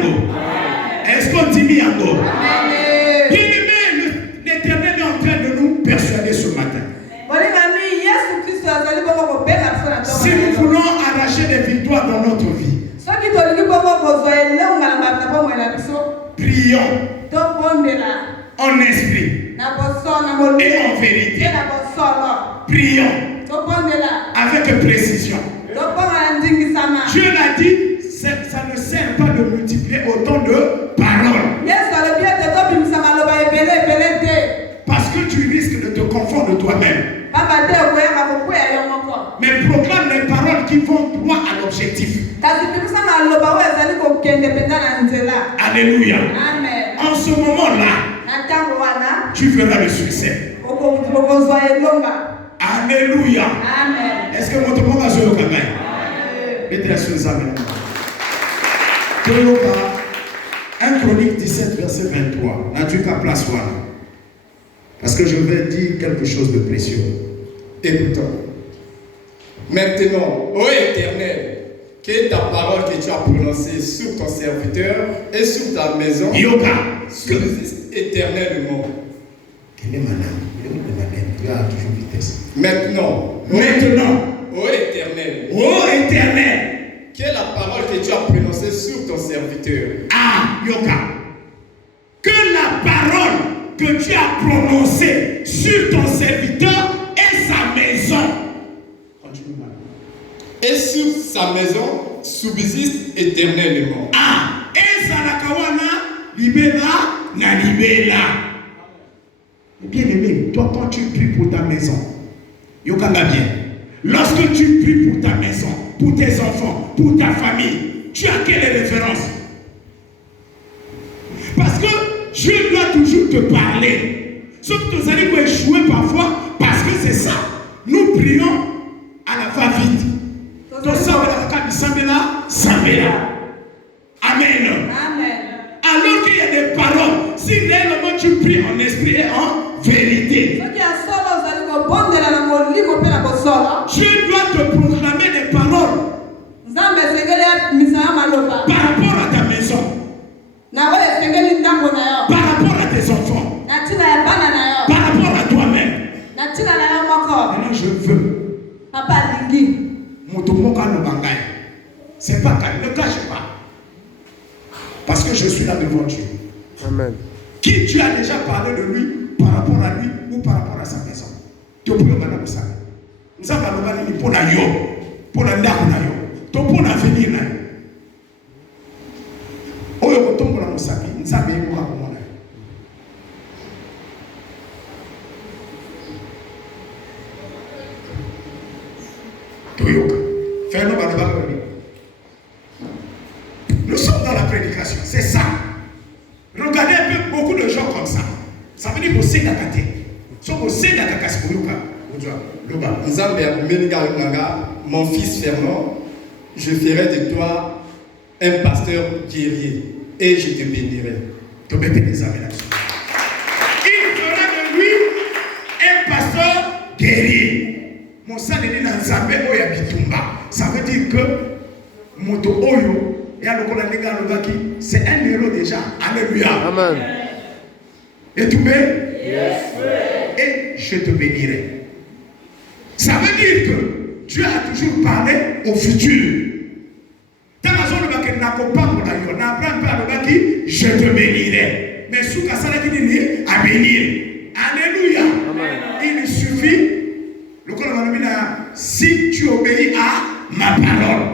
Yango? Est-ce qu'on dit Yango? Bien-aimé, l'Éternel est en train de nous persuader ce matin. Si nous voulons arracher des victoires dans notre vie, prions en esprit et en vérité. Prions avec précision. Dieu l'a dit, ça ne sert pas de multiplier autant de paroles. Parce que tu risques de te confondre toi-même. Mais proclame les paroles qui vont droit à l'objectif. Alléluia. En ce moment-là, tu verras le succès. Alléluia. Est-ce que votre monde a joué au Kagaï? Mettez-la sur les amis. 1 Chronique 17, verset 23. N'a tu qu'à place voilà. Parce que je vais dire quelque chose de précieux. Écoutons. Maintenant, ô Éternel, que ta parole que tu as prononcée sur ton serviteur et sur ta maison subsiste éternellement. Quelle est madame? Tu as toujours vitesse. Maintenant, ô Éternel, que la parole que tu as prononcée sur ton serviteur. Ah, Yoka. Que la parole que tu as prononcée sur ton serviteur et sa maison. Et sur sa maison subsiste éternellement. Ah, et ça la kawana libéla na libéla. Bien-aimé, toi quand tu pries pour ta maison, Yoka va bien. Lorsque tu pries pour ta maison, pour tes enfants, pour ta famille, tu as quelle référence? Parce que Dieu doit toujours te parler. Sauf que nous allons échouer parfois parce que c'est ça. Nous prions à la va-vite. Amen. Alors qu'il y a des paroles, si réellement tu pries en esprit et en vérité, Dieu doit te proclamer des paroles par rapport à ta maison, par rapport à tes enfants, par rapport à toi-même. Maintenant je veux c'est pas calme, ne cache pas. Parce que je suis là devant Dieu. Amen. Qui tu as déjà parlé de lui par rapport à lui ou par rapport à sa maison? Tu peux le faire ça. Nous avons parlé pour la yo, pour la ndako na yo, pour l'avenir na yo. Oyo kotombo na mosapi, nzambe yeko komona. Toyoka. Fais-nous balaba. Nous sommes dans la prédication, c'est ça. Regardez un peu beaucoup de gens comme ça. Ça veut dire que c'est Dakate. Mon fils Fernand, je ferai de toi un pasteur guerrier et je te bénirai. Il fera de lui un pasteur guerrier. Mon sang est dans Zambé Oya Bitumba. Ça veut dire que Moto Oyo. C'est un héros déjà. Alléluia. Amen. Et tu m'aimes? Yes. Et je te bénirai. Ça veut dire que Dieu a toujours parlé au futur. Dans la zone de je te bénirai. Mais sous Kassala qui dit à bénir. Alléluia. Amen. Il suffit. Si tu obéis à ma parole.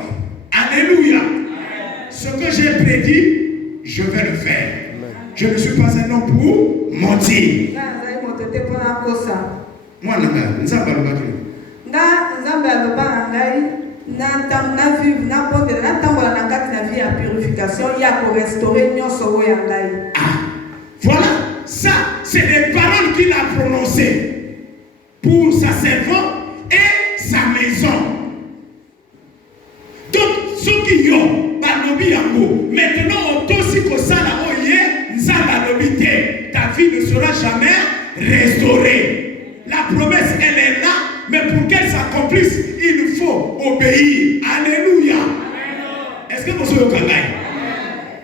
Alléluia. Ce que j'ai prédit, je vais le faire. Amen. Je ne suis pas un homme pour mentir. Moi, je voilà, ça, c'est des paroles qu'il a prononcées pour sa servante et sa maison. Donc, ceux qui ont maintenant, ta vie ne sera jamais restaurée. La promesse, elle est là, mais pour qu'elle s'accomplisse, il faut obéir. Alléluia. Est-ce que vous êtes au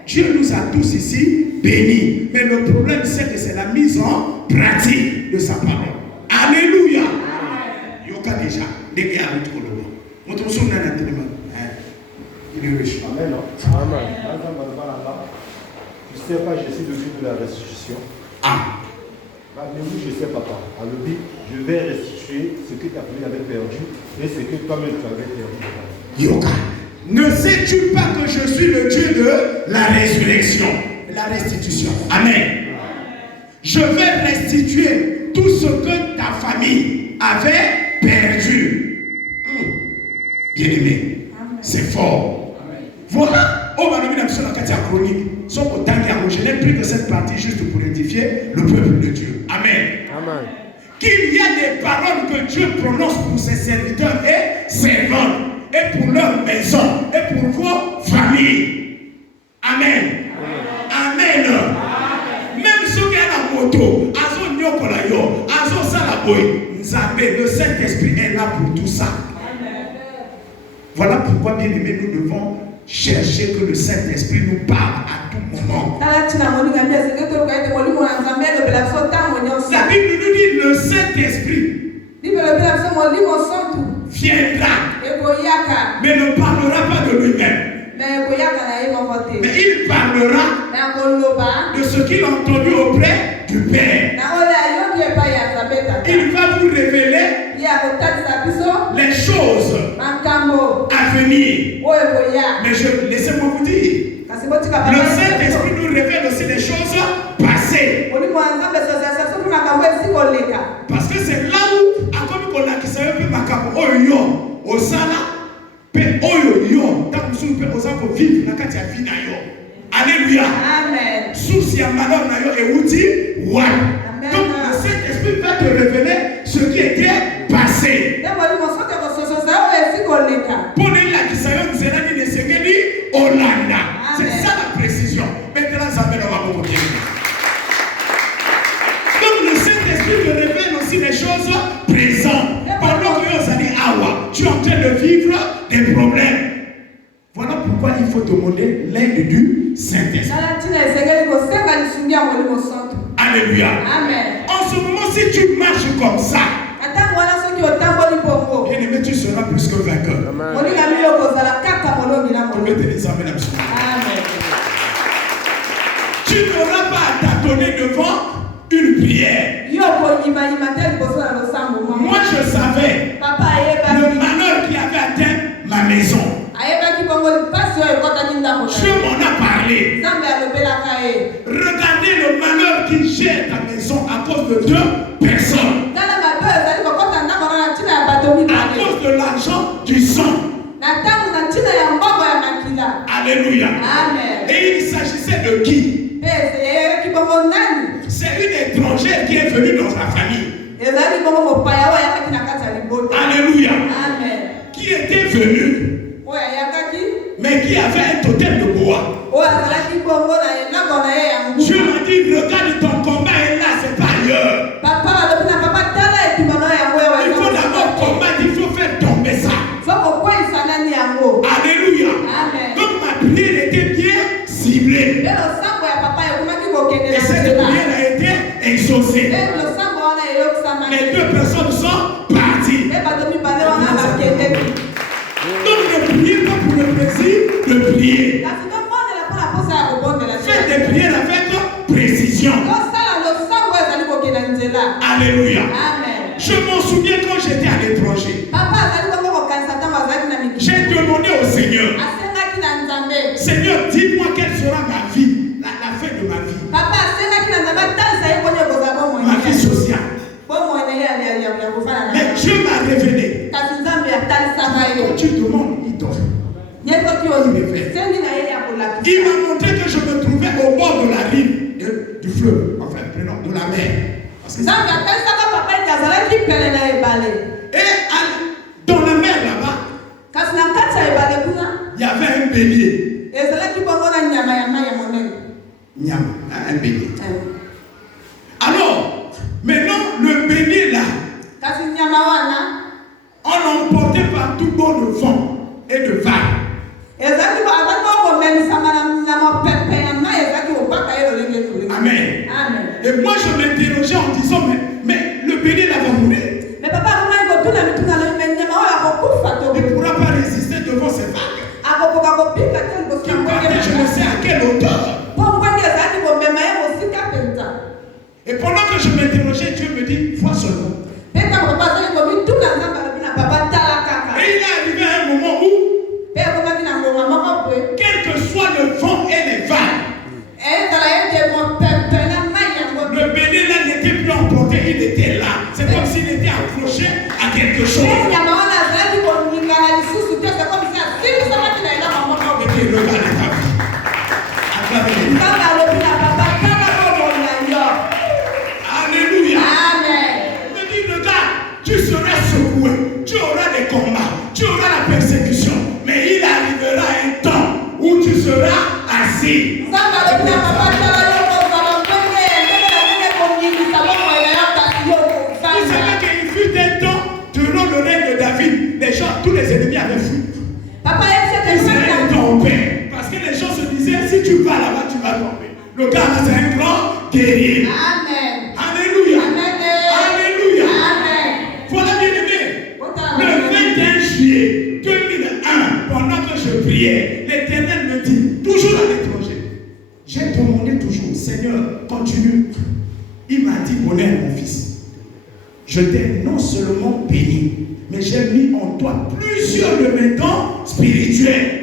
Dieu nous nous a tous ici bénis. Mais le problème, c'est que c'est la mise en pratique de sa parole. Alléluia. Yoka déjà. Dès qu'il y a un truc, on te soumet à l'entraînement. Il est riche. Amen. Amen. Je sais pas, je suis le Dieu de la restitution. Ah. Mais oui, je sais, papa. Alors, je vais restituer ce que ta famille avait perdu et ce que toi-même tu avais perdu. Yoka. Ne sais-tu pas que je suis le Dieu de la résurrection, la restitution? Amen. Je vais restituer tout ce que ta famille avait perdu. Bien-aimé, c'est fort. Amen. Voilà. Oh, ma amie, sur la chronique. Je n'ai pris que cette partie juste pour édifier le peuple de Dieu. Amen. Amen. Qu'il y a des paroles que Dieu prononce pour ses serviteurs et servantes, et pour leur maison, et pour vos familles. Amen. Amen. Même ceux qui ont la moto, le Saint-Esprit est là pour tout ça. Voilà pourquoi, bien aimé, nous devons chercher que le Saint-Esprit nous parle à tout moment. La Bible nous dit le Saint-Esprit viendra, mais ne parlera pas de lui-même. Mais il parlera de ce qu'il a entendu auprès du Père. Il va vous révéler les choses à venir. Mais laissez-moi vous dire, le Saint-Esprit nous révèle aussi les choses passées. Parce que c'est là où, comme on a qui savait plus ma capo, au sala, alléluia. Amen. Source ya malheur na yo et outil ouais. Donc le Saint-Esprit va te révéler ce qui était passé. Pour la kisayo nzela ni nesengeli Olanda. C'est ça la précision. Maintenant ça va beaucoup bien. Donc le Saint-Esprit te révèle aussi les choses présentes. Pendant que vous allez awa, tu es en train de vivre des problèmes. Voilà pourquoi il faut demander l'aide du Saint-Esprit. Alléluia. Amen. En ce moment, si tu marches comme ça, bien aimé, tu seras plus que vainqueur. Amen. Tu n'auras pas à t'attendre devant une prière. Moi, je savais le malheur qui avait atteint ma maison. Dieu m'en a parlé. Regardez le malheur qui gère ta maison à cause de deux personnes. À cause de l'argent du sang. Alléluia. Amen. Et il s'agissait de qui? C'est une étrangère qui est venue dans sa famille. Alléluia. Amen. Qui était venue, mais qui avait un totem de bois. Dieu m'a dit, regarde, ton combat est là, c'est pas ailleurs. Il faut d'abord combattre, il faut faire tomber ça. Alléluia. Amen. Donc ma prière était bien ciblée. Et cette prière a été exaucée. Les deux personnes sont parties. Donc ne priez pas pour le plaisir de prier. Faites des prières avec précision. Alléluia. Amen. Je m'en souviens quand j'étais à l'étranger. J'ai demandé au Seigneur, Seigneur, dis-moi quelle sera ma vie, la fin de ma vie. Ma vie sociale. Mais Dieu m'a révélé. Quand tu demandes, il donne. Il m'a montré que je me trouvais au bord de la rive du fleuve, enfin, prenons de la mer. Parce que et dans la mer là-bas, il y avait un bélier. Un bélier. Alors, maintenant, le bélier là, on l'emportait par tout bord de vent et de vagues. Alléluia. Il me dit, regarde, tu seras secoué, tu auras des combats, tu auras la persécution, mais il arrivera un temps où tu seras assis. Vous savez qu'il fut un temps, durant le règne de David, les gens, tous les ennemis avaient fui. Israël était en paix. Parce que les gens se disaient, si tu vas là-bas, tu vas tomber. Le gars là, c'est un grand guerrier. Amen. Alléluia. Amen. Alléluia. Amen. Voilà, bien aimé. Le 21 juillet 2001, pendant que je priais, l'Éternel me dit, toujours à l'étranger, j'ai demandé toujours, Seigneur, continue. Il m'a dit, honneur mon fils, je t'ai non seulement béni, mais j'ai mis en toi plusieurs de mes dons spirituels.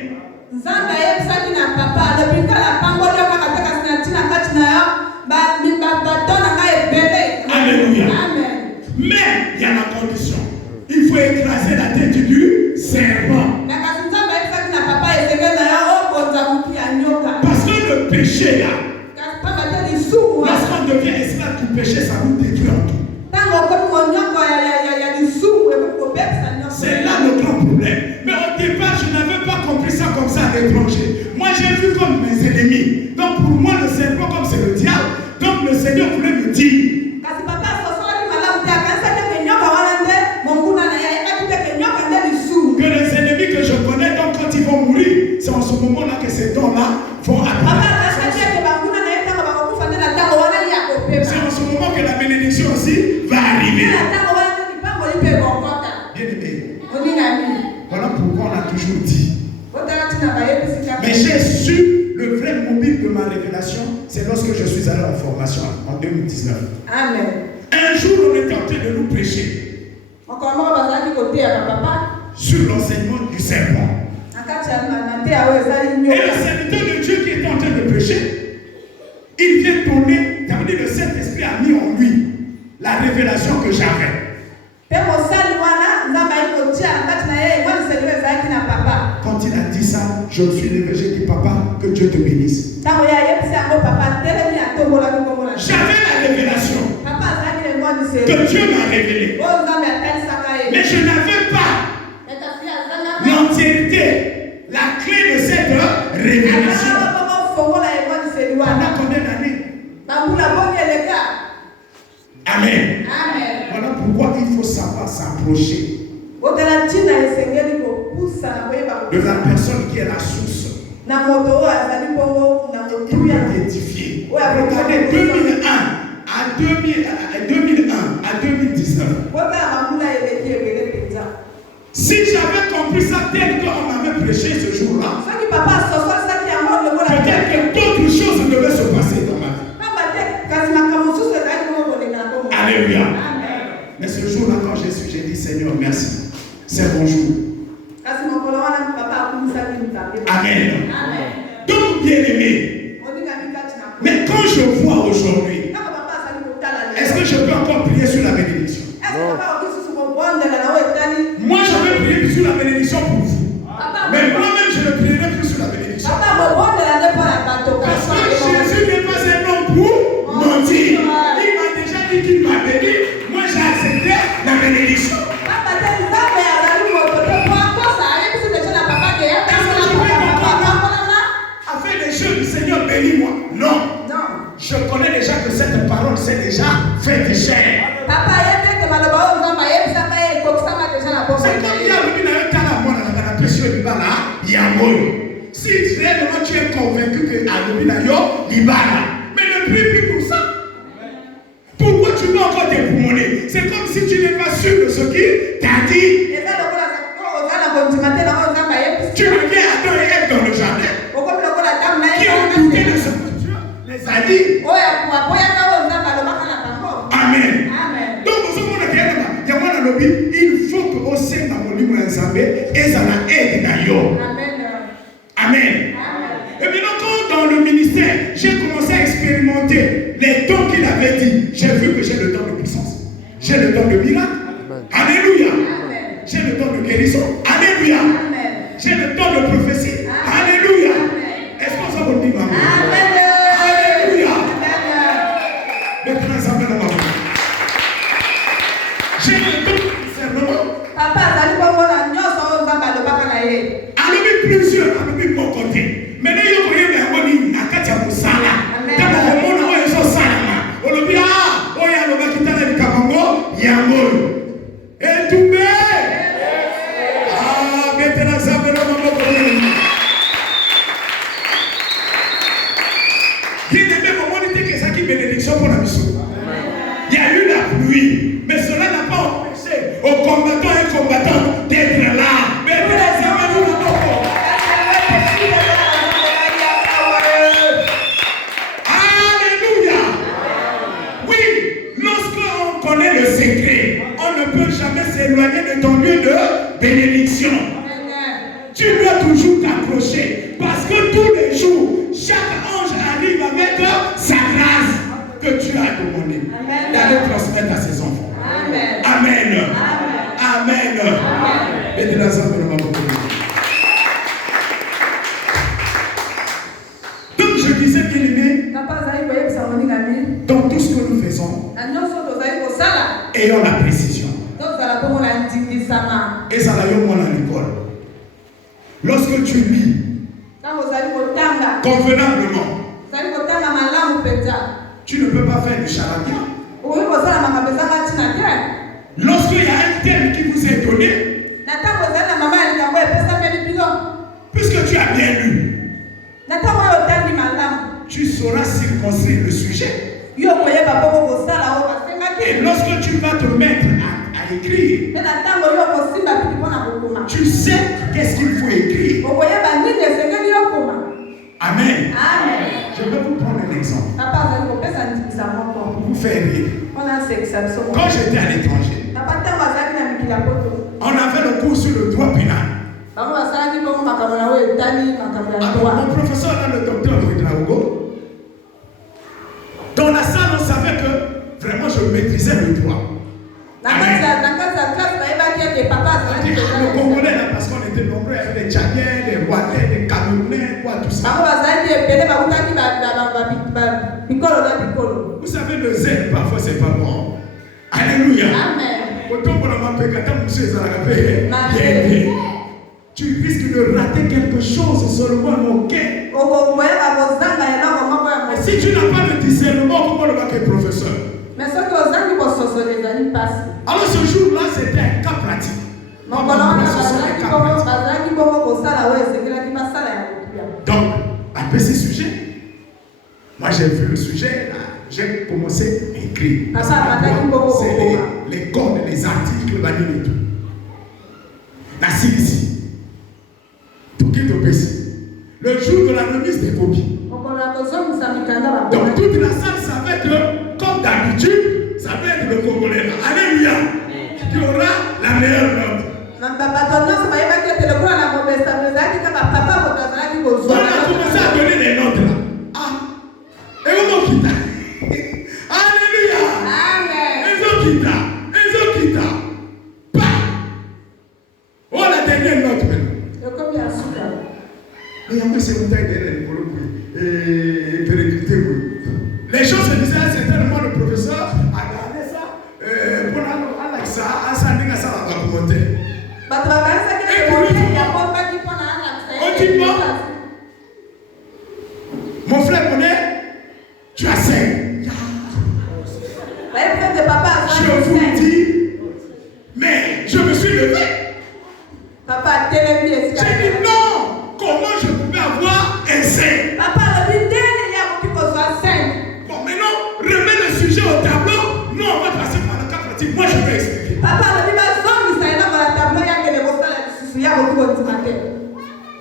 Alléluia. Amen. Mais il y a la condition. Il faut écraser la tête du serpent. Parce que le péché là, lorsqu'on devient esclave du péché, ça nous détruit en tout. C'est là le grand problème. Mais au départ, je n'avais pas compris ça comme ça à l'étranger. Moi, j'ai vu comme mes ennemis. Donc pour moi, le serpent, comme c'est le diable, donc le Seigneur voulait me dire. Que les ennemis que je connais, donc quand ils vont mourir, c'est en ce moment-là que ces dons-là vont apparaître. C'est en ce moment que la bénédiction aussi va arriver. Bien aimé. Voilà pourquoi on a toujours dit. Mais j'ai su le vrai mobile de ma révélation, c'est lorsque je suis allé en formation en 2019. Amen. Un jour, on était en train de nous prêcher sur l'enseignement du serpent. Et le serviteur de Dieu qui était en train de prêcher, il vient tourner, ça veut dire le Saint-Esprit a mis en lui la révélation que j'avais. Quand il a dit ça, je me suis levé, j'ai dit, papa, que Dieu te bénisse. J'avais la révélation que Dieu m'a révélée. Mais je n'avais pas l'entièreté, la clé de cette révélation. Pendant combien d'années? Amen. Voilà pourquoi il faut savoir s'approcher de la personne qui est la source. Il peut t'édifier. Regardez 2001 à 2019. Si j'avais compris ça tel qu'on m'avait prêché ce jour-là, peut-être que d'autres choses devaient se passer dans ma vie. Alléluia. Mais ce jour-là, quand j'ai su, j'ai dit, Seigneur, merci. C'est bon jour. Amen. Donc, bien aimé. Mais quand je vois aujourd'hui, est-ce que je peux encore prier sur la bénédiction? Moi, je vais prier sur la bénédiction pour vous. Mais moi-même, je ne prierai plus sur la bénédiction. Parce que Jésus n'est pas un homme pour mentir. Il m'a déjà dit qu'il m'a béni. Moi, j'ai accepté la bénédiction. Est-ce que je vais encore à faire les choses du Seigneur, bénis-moi? Non. Je connais déjà que cette parole s'est déjà fait de chair. C'est comme il y a un cas à moi, la pression du bala, il y a un mot. Si réellement tu es convaincu que Alobina yo, Libana, mais ne prie plus pour ça. Pourquoi tu veux encore t'époumoner? C'est comme si tu n'es pas sûr de ce qu'il t'a dit. Tu reviens Adam et Ève dans le jardin. Qui ont douté de ce que Dieu les a dit. Amen. Donc, il faut que au sein de mon livre ensemble, et ça n'a aide d'ailleurs. Amen. Et maintenant, quand dans le ministère, j'ai commencé à expérimenter les dons qu'il avait dit, j'ai vu que j'ai le don de puissance. J'ai le don de miracle. Alléluia. J'ai le don de guérison. Alléluia. J'ai le don de prophétie. Alléluia. Est-ce qu'on s'en peut dire, maman? pour la mission. Il y a eu la pluie, mais cela n'a pas empêché aux combattants et combattantes d'être là. Mais alléluia. Oui, lorsqu'on connaît le secret, on ne peut jamais s'éloigner de ton lieu de bénédiction. Tu dois toujours t'accrocher parce que tous les jours, chaque ange arrive avec sa grâce que tu as demandé d'aller transmettre à ses enfants. Amen. Amen. Amen. Mettez la zambe dans ma bouche. Donc je disais, bien aimé, dans tout ce que nous faisons, ayons la précision. Et ça l'a eu moi à l'école. Lorsque tu lis convenablement, tu ne peux pas faire du charabia. Lorsqu'il y a un thème qui vous est donné, puisque tu as bien lu, tu sauras circonscrire le sujet. Et lorsque tu vas te mettre à écrire, tu sais qu'est-ce qu'il faut écrire. Amen. Je vais vous prendre un exemple. Pour vous faire rire. Quand j'étais à l'étranger, on avait le cours sur le droit pénal. Alors, mon professeur, là, le docteur Ouedraogo, dans la salle, on savait que vraiment je maîtrisais le droit. Le Congolais, là, parce qu'on était nombreux, il y avait des Tchadiens, des Rwandais, des Camerounais, quoi, tout ça. Vous savez, le zèle, parfois, c'est pas bon. Alléluia. Tu risques de rater quelque chose seulement, ok? Et si tu n'as pas de discernement, comment le va être professeur? Alors ce jour-là, c'était un cas pratique. Donc, après ces sujets, moi j'ai vu le sujet, là, j'ai commencé à écrire. C'est les codes, les articles, et tout. La ici. Le jour de la remise des copies. Donc toute la salle savait que, comme d'habitude, ça va être le Congolais. Alléluia. Qui aura la meilleure note. On a commencé à donner des notes là. Ah. Et on quitte. Alléluia. Amen. Ezokita. Pas. Oh, la dernière note maintenant. Et après, c'est une taille derrière les gens se disaient, certainement le professeur a gardé ça pour aller ça, à ça, ça va commenter. Et pour lui, on dit bon, mon frère connaît, tu as 5. Je vous dis, mais je me suis levé. J'ai dit non, comment je pouvais avoir un 5? Bon, maintenant, remets le sujet au tableau. Non, on va passer par le cas pratique. Moi, je vais expliquer.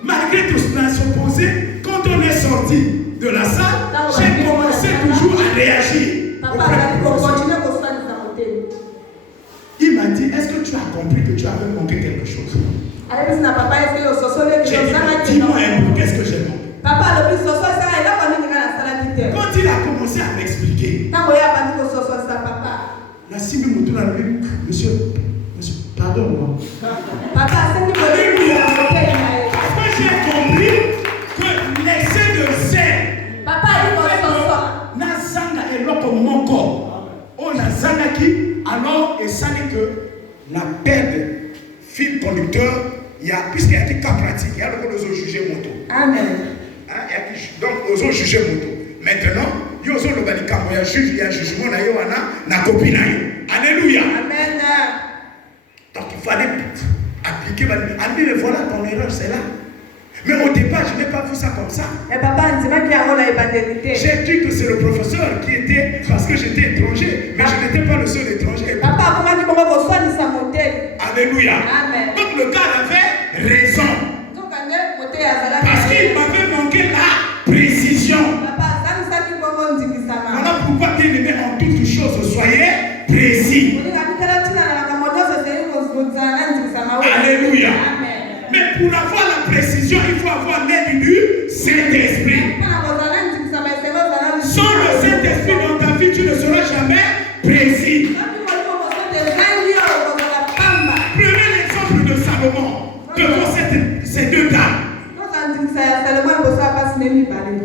Malgré tout cela, s'opposer, quand on est sorti de la salle, j'ai commencé toujours à réagir. Il m'a dit, est-ce que tu as compris que tu avais manqué quelque chose? J'ai dit, dis-moi un peu, qu'est-ce que j'ai manqué? Quand il a commencé à m'expliquer, la cible m'a dit, monsieur, pardonne-moi. Alléluia. Après, j'ai compris que l'excès de zèle, Nazanga est là comme mon corps. Oh, Nazanga qui, alors, et ça n'est que la paire de fil conducteur, puisqu'il y a des cas pratiques, il y a le droit de juger moto. Amen. Donc, ils ont jugé moto. Maintenant, ils ont le balica, il y a un jugement, il y a copie. Alléluia. Amen. Donc, il fallait appliquer. Mais voilà, ton erreur, c'est là. Mais au départ, je n'ai pas vu ça comme ça. J'ai dit que c'est le professeur qui était, parce que j'étais étranger, mais je n'étais pas le seul étranger. Alléluia. Donc le gars avait raison. Parce qu'il m'avait manqué la précision. Voilà pourquoi bien aimé en toutes choses, soyez précis. Alléluia. Mais pour avoir la précision, il faut avoir l'aide du Saint-Esprit. Sans le Saint-Esprit dans ta vie, tu ne seras jamais précis. Prenez l'exemple de Salomon, devant ces deux dames.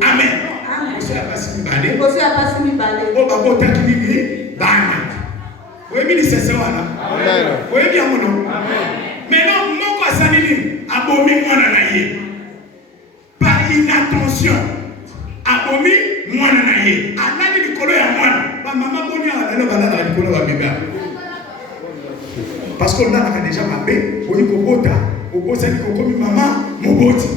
Amen. Par inattention, abomi mwana na ye anani likolo ya mwana ba mama boni ala balala likolo ba bébé parce qu'on a déjà mabé oyi kobota obosani kokomi mama moboti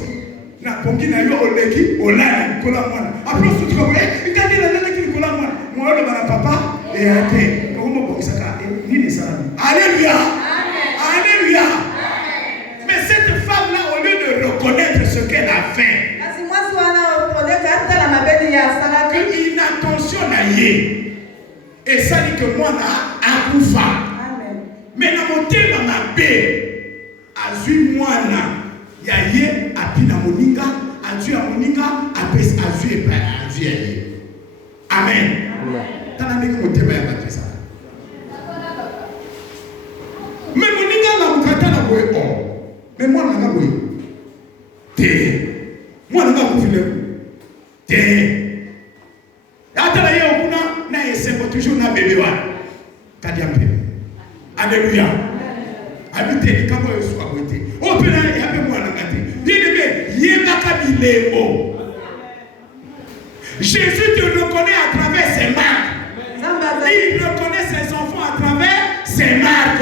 na pongi na yo oleki olali likolo ya mwana après tout ko ikandi na leki likolo ya mwana mwana ba papa et ate ko mo bokisaka nini sana. Alléluia. Alléluia. Mais cette femme-là, au lieu de reconnaître ce qu'elle a fait, inattention na ye, et ça dit que moi na akufa. Mais na motema mabe, azui mwana ya ye apina moninga, azui moninga apes azui pa azui ye. Amen. Tana ndenge motema ya batisa. Mais moninga la mukata na boye oh. Mais moi, je ne sais pas. Moi, je ne sais pas. Toujours na bébé. Alléluia. Habitez, quand vous êtes à côté. Oh, il y a un peu moins de gâté. Jésus te reconnaît à travers ses marques. Il reconnaît ses enfants à travers ses marques.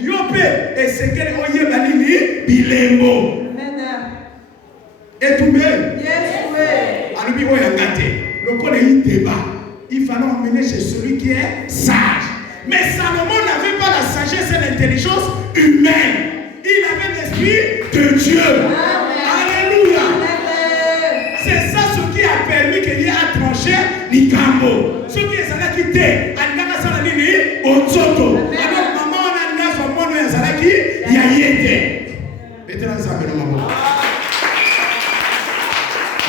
Yope et c'est qu'elle oye balini bilembo. Et tout bien. Alors il oye gâté. Le col est débat. Il fallait emmener chez celui qui est sage. Mais Salomon n'avait pas la sagesse et l'intelligence humaine. Il avait l'esprit de Dieu. Alléluia. C'est ça ce qui a permis qu'il y ait à trancher Nikambo. Ce qui est ça là qui t'est. Alingaka Salanini Otsoto.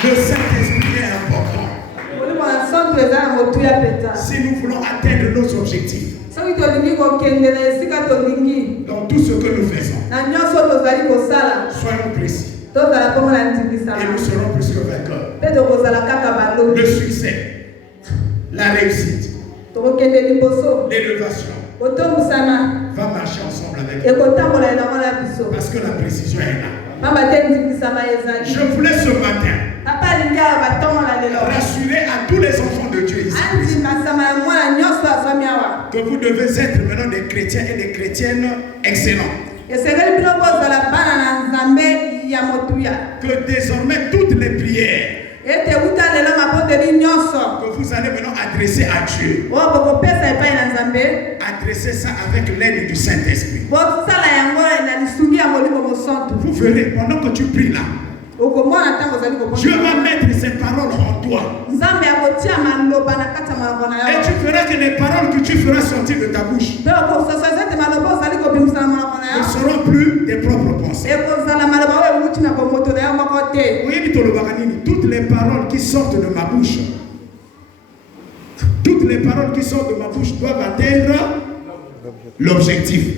Le Saint-Esprit est important. Si nous voulons atteindre nos objectifs dans tout ce que nous faisons, soyons précis et nous serons plus que vainqueurs. Le succès, la réussite, l'élévation va marcher ensemble avec nous. Parce que la précision est là. Je voulais ce matin rassurer à tous les enfants de Dieu ici que vous devez être maintenant des chrétiens et des chrétiennes excellents. Que désormais toutes les prières que vous allez maintenant adresser à Dieu, adressez ça avec l'aide du Saint-Esprit. Vous verrez, pendant que tu pries là, Dieu va mettre ses paroles en toi. Et tu feras que les paroles que tu feras sortir de ta bouche ne seront plus tes propres pensées. Toutes les paroles qui sortent de ma bouche, toutes les paroles qui sortent de ma bouche doivent atteindre l'objectif.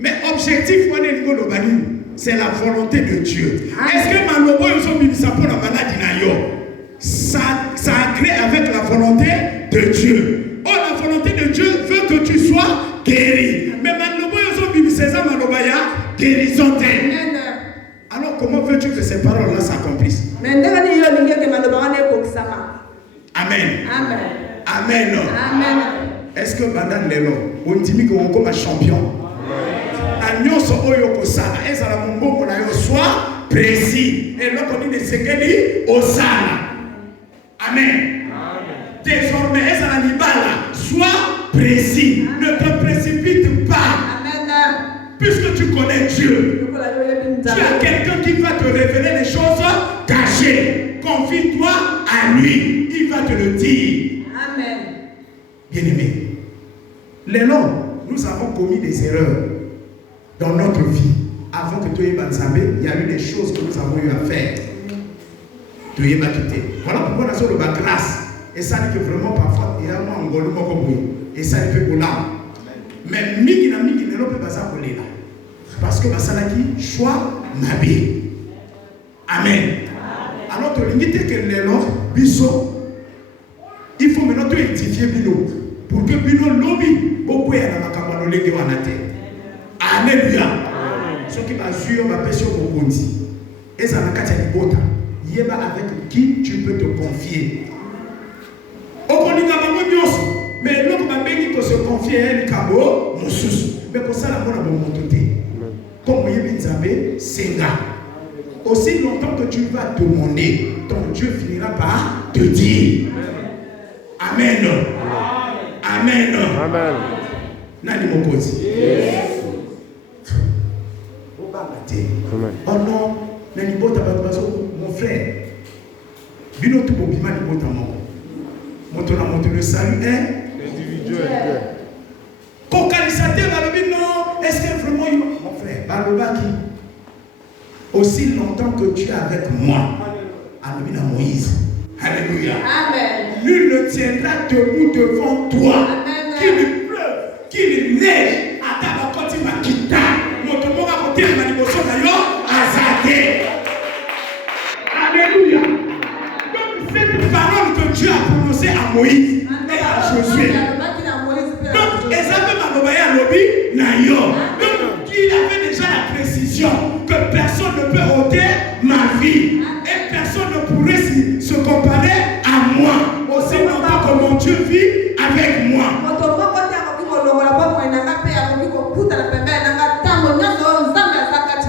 Mais objectif, c'est la volonté de Dieu. Est-ce que ça agrée avec la volonté de Dieu? Oh, la volonté de Dieu veut que tu sois guéri. Mais guérison. Alors comment veux-tu que ces paroles-là s'accomplissent? Amen. Amen. Amen. Est-ce que Madame Lélo ondimi ko comme champion. Agnoso oyo ko sala ezala mongongo na yo soit précis et là on dit de sekeli osala. Amen. Désormais ezala libala soit précis, ne te précipite pas. Puisque tu connais Dieu, tu as quelqu'un qui va te révéler les choses cachées. Confie-toi à lui, il va te le dire. Amen. Bien-aimé, nous avons commis des erreurs dans notre vie. Avant que tu aies Banzambé, il y a eu des choses que nous avons eu à faire. Tu aies quitté. Voilà pourquoi nous avons la grâce. Et ça dit que vraiment parfois, il y a un angolo et ça fait pour l'âme. Mais mingi na mingi ne peut pas ça pour là. Parce que basalaki choix nabi. Amen. Alors tu limite que les lois biso, il faut maintenant te édifier bino pour que bino lobby beaucoup ya na makambo lenge wana te. Alléluia. Ce qui va jouer ma passion pour Bondi. Et ça n'a qu'à te libota. Yeba avec qui tu peux te confier. Okonika bango nyoso. Mais l'autre m'a béni pour se confier à un cabo, mon sous. Mais pour ça, la bonne a mon monté. Comme vous avez dit, c'est là. Aussi longtemps que tu vas demander, ton Dieu finira par te dire. Amen. Amen. Amen. Nani mokozi. Oh non, nani bota mon frère. Bino tu bobima ni bota mon. Monte le salut est individuel. Cocalisateur va le dire non. Est-ce que vraiment mon frère, Balobaki, aussi longtemps que tu es avec moi, Alléluia Moïse. Alléluia. Amen. Nul ne tiendra debout devant toi. Amen. Qu'il pleuve, qu'il neige, à ta côté ma kita. Mon tomo à côté de ma dévotion d'ailleurs, azadé. Alléluia. Donc cette parole que Dieu a prononcée à Moïse et à Josué. Donc Esabe Malobaya Lobi Nayo. Donc il avait déjà la précision que personne ne peut ôter ma vie. Et personne ne pourrait se comparer à moi. Aussi longtemps que mon Dieu vit avec moi.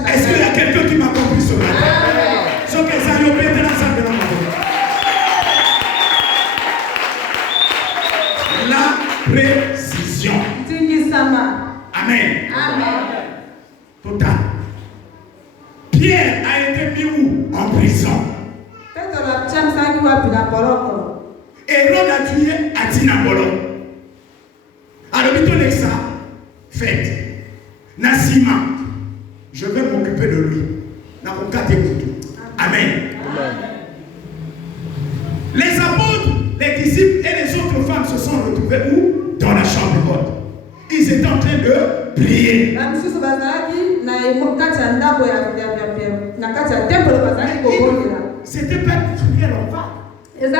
Est-ce qu'il y a quelqu'un qui m'a compris ce matin? Ce que ça y est, dans la salle de la précision. Amen. Amen. Total. Pierre a été mis où? En prison. Hérode a tué Atinabolo. Alors, mettons ça. Faites. Nassima. Je vais m'occuper de lui. Amen. Les apôtres, les disciples et les autres femmes se sont retrouvés où? Dans la chambre haute. Ils étaient en train de prier. C'était pas une prière en vain. Une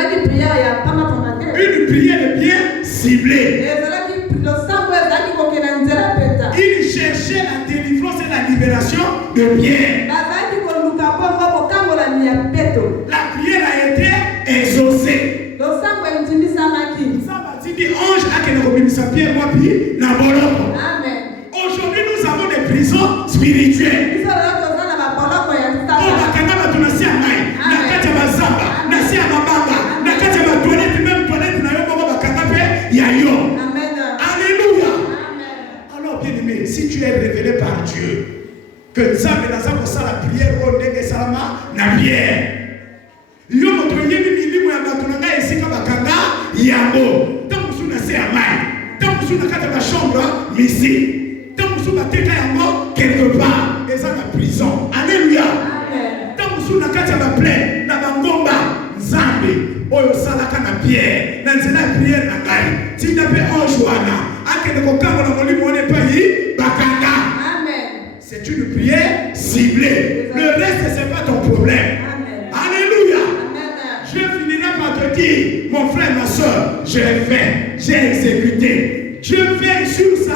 prière bien ciblée. Il cherchait la délivrance et la libération de Pierre. La prière a été exaucée. Aujourd'hui, nous avons des prisons spirituelles. Alléluia. Alors, bien aimé, si tu es révélé par Dieu, que Nzambe naza kosala prière o ndenge salama na prière. Yo moto yebi milimo ya bato na ngai esika bakanga yango. Tant musu na se ya mai. Tant musu na kata ba chambre misi. Tant musu bateka yango quelque part eza na prison. Alléluia. Amen. Tant musu na kata ba plaine na bangomba Nzambe oyo salaka na pierre. Na nzela prière na ngai. Tinda pe ange wana akende kokanga na molimo one payi bakanga. C'est une prière ciblée. Le reste, ce n'est pas ton problème. Amen. Alléluia. Amen. Je finirai par te dire, mon frère, ma soeur, j'ai fait, j'ai exécuté. Je veille sur ça.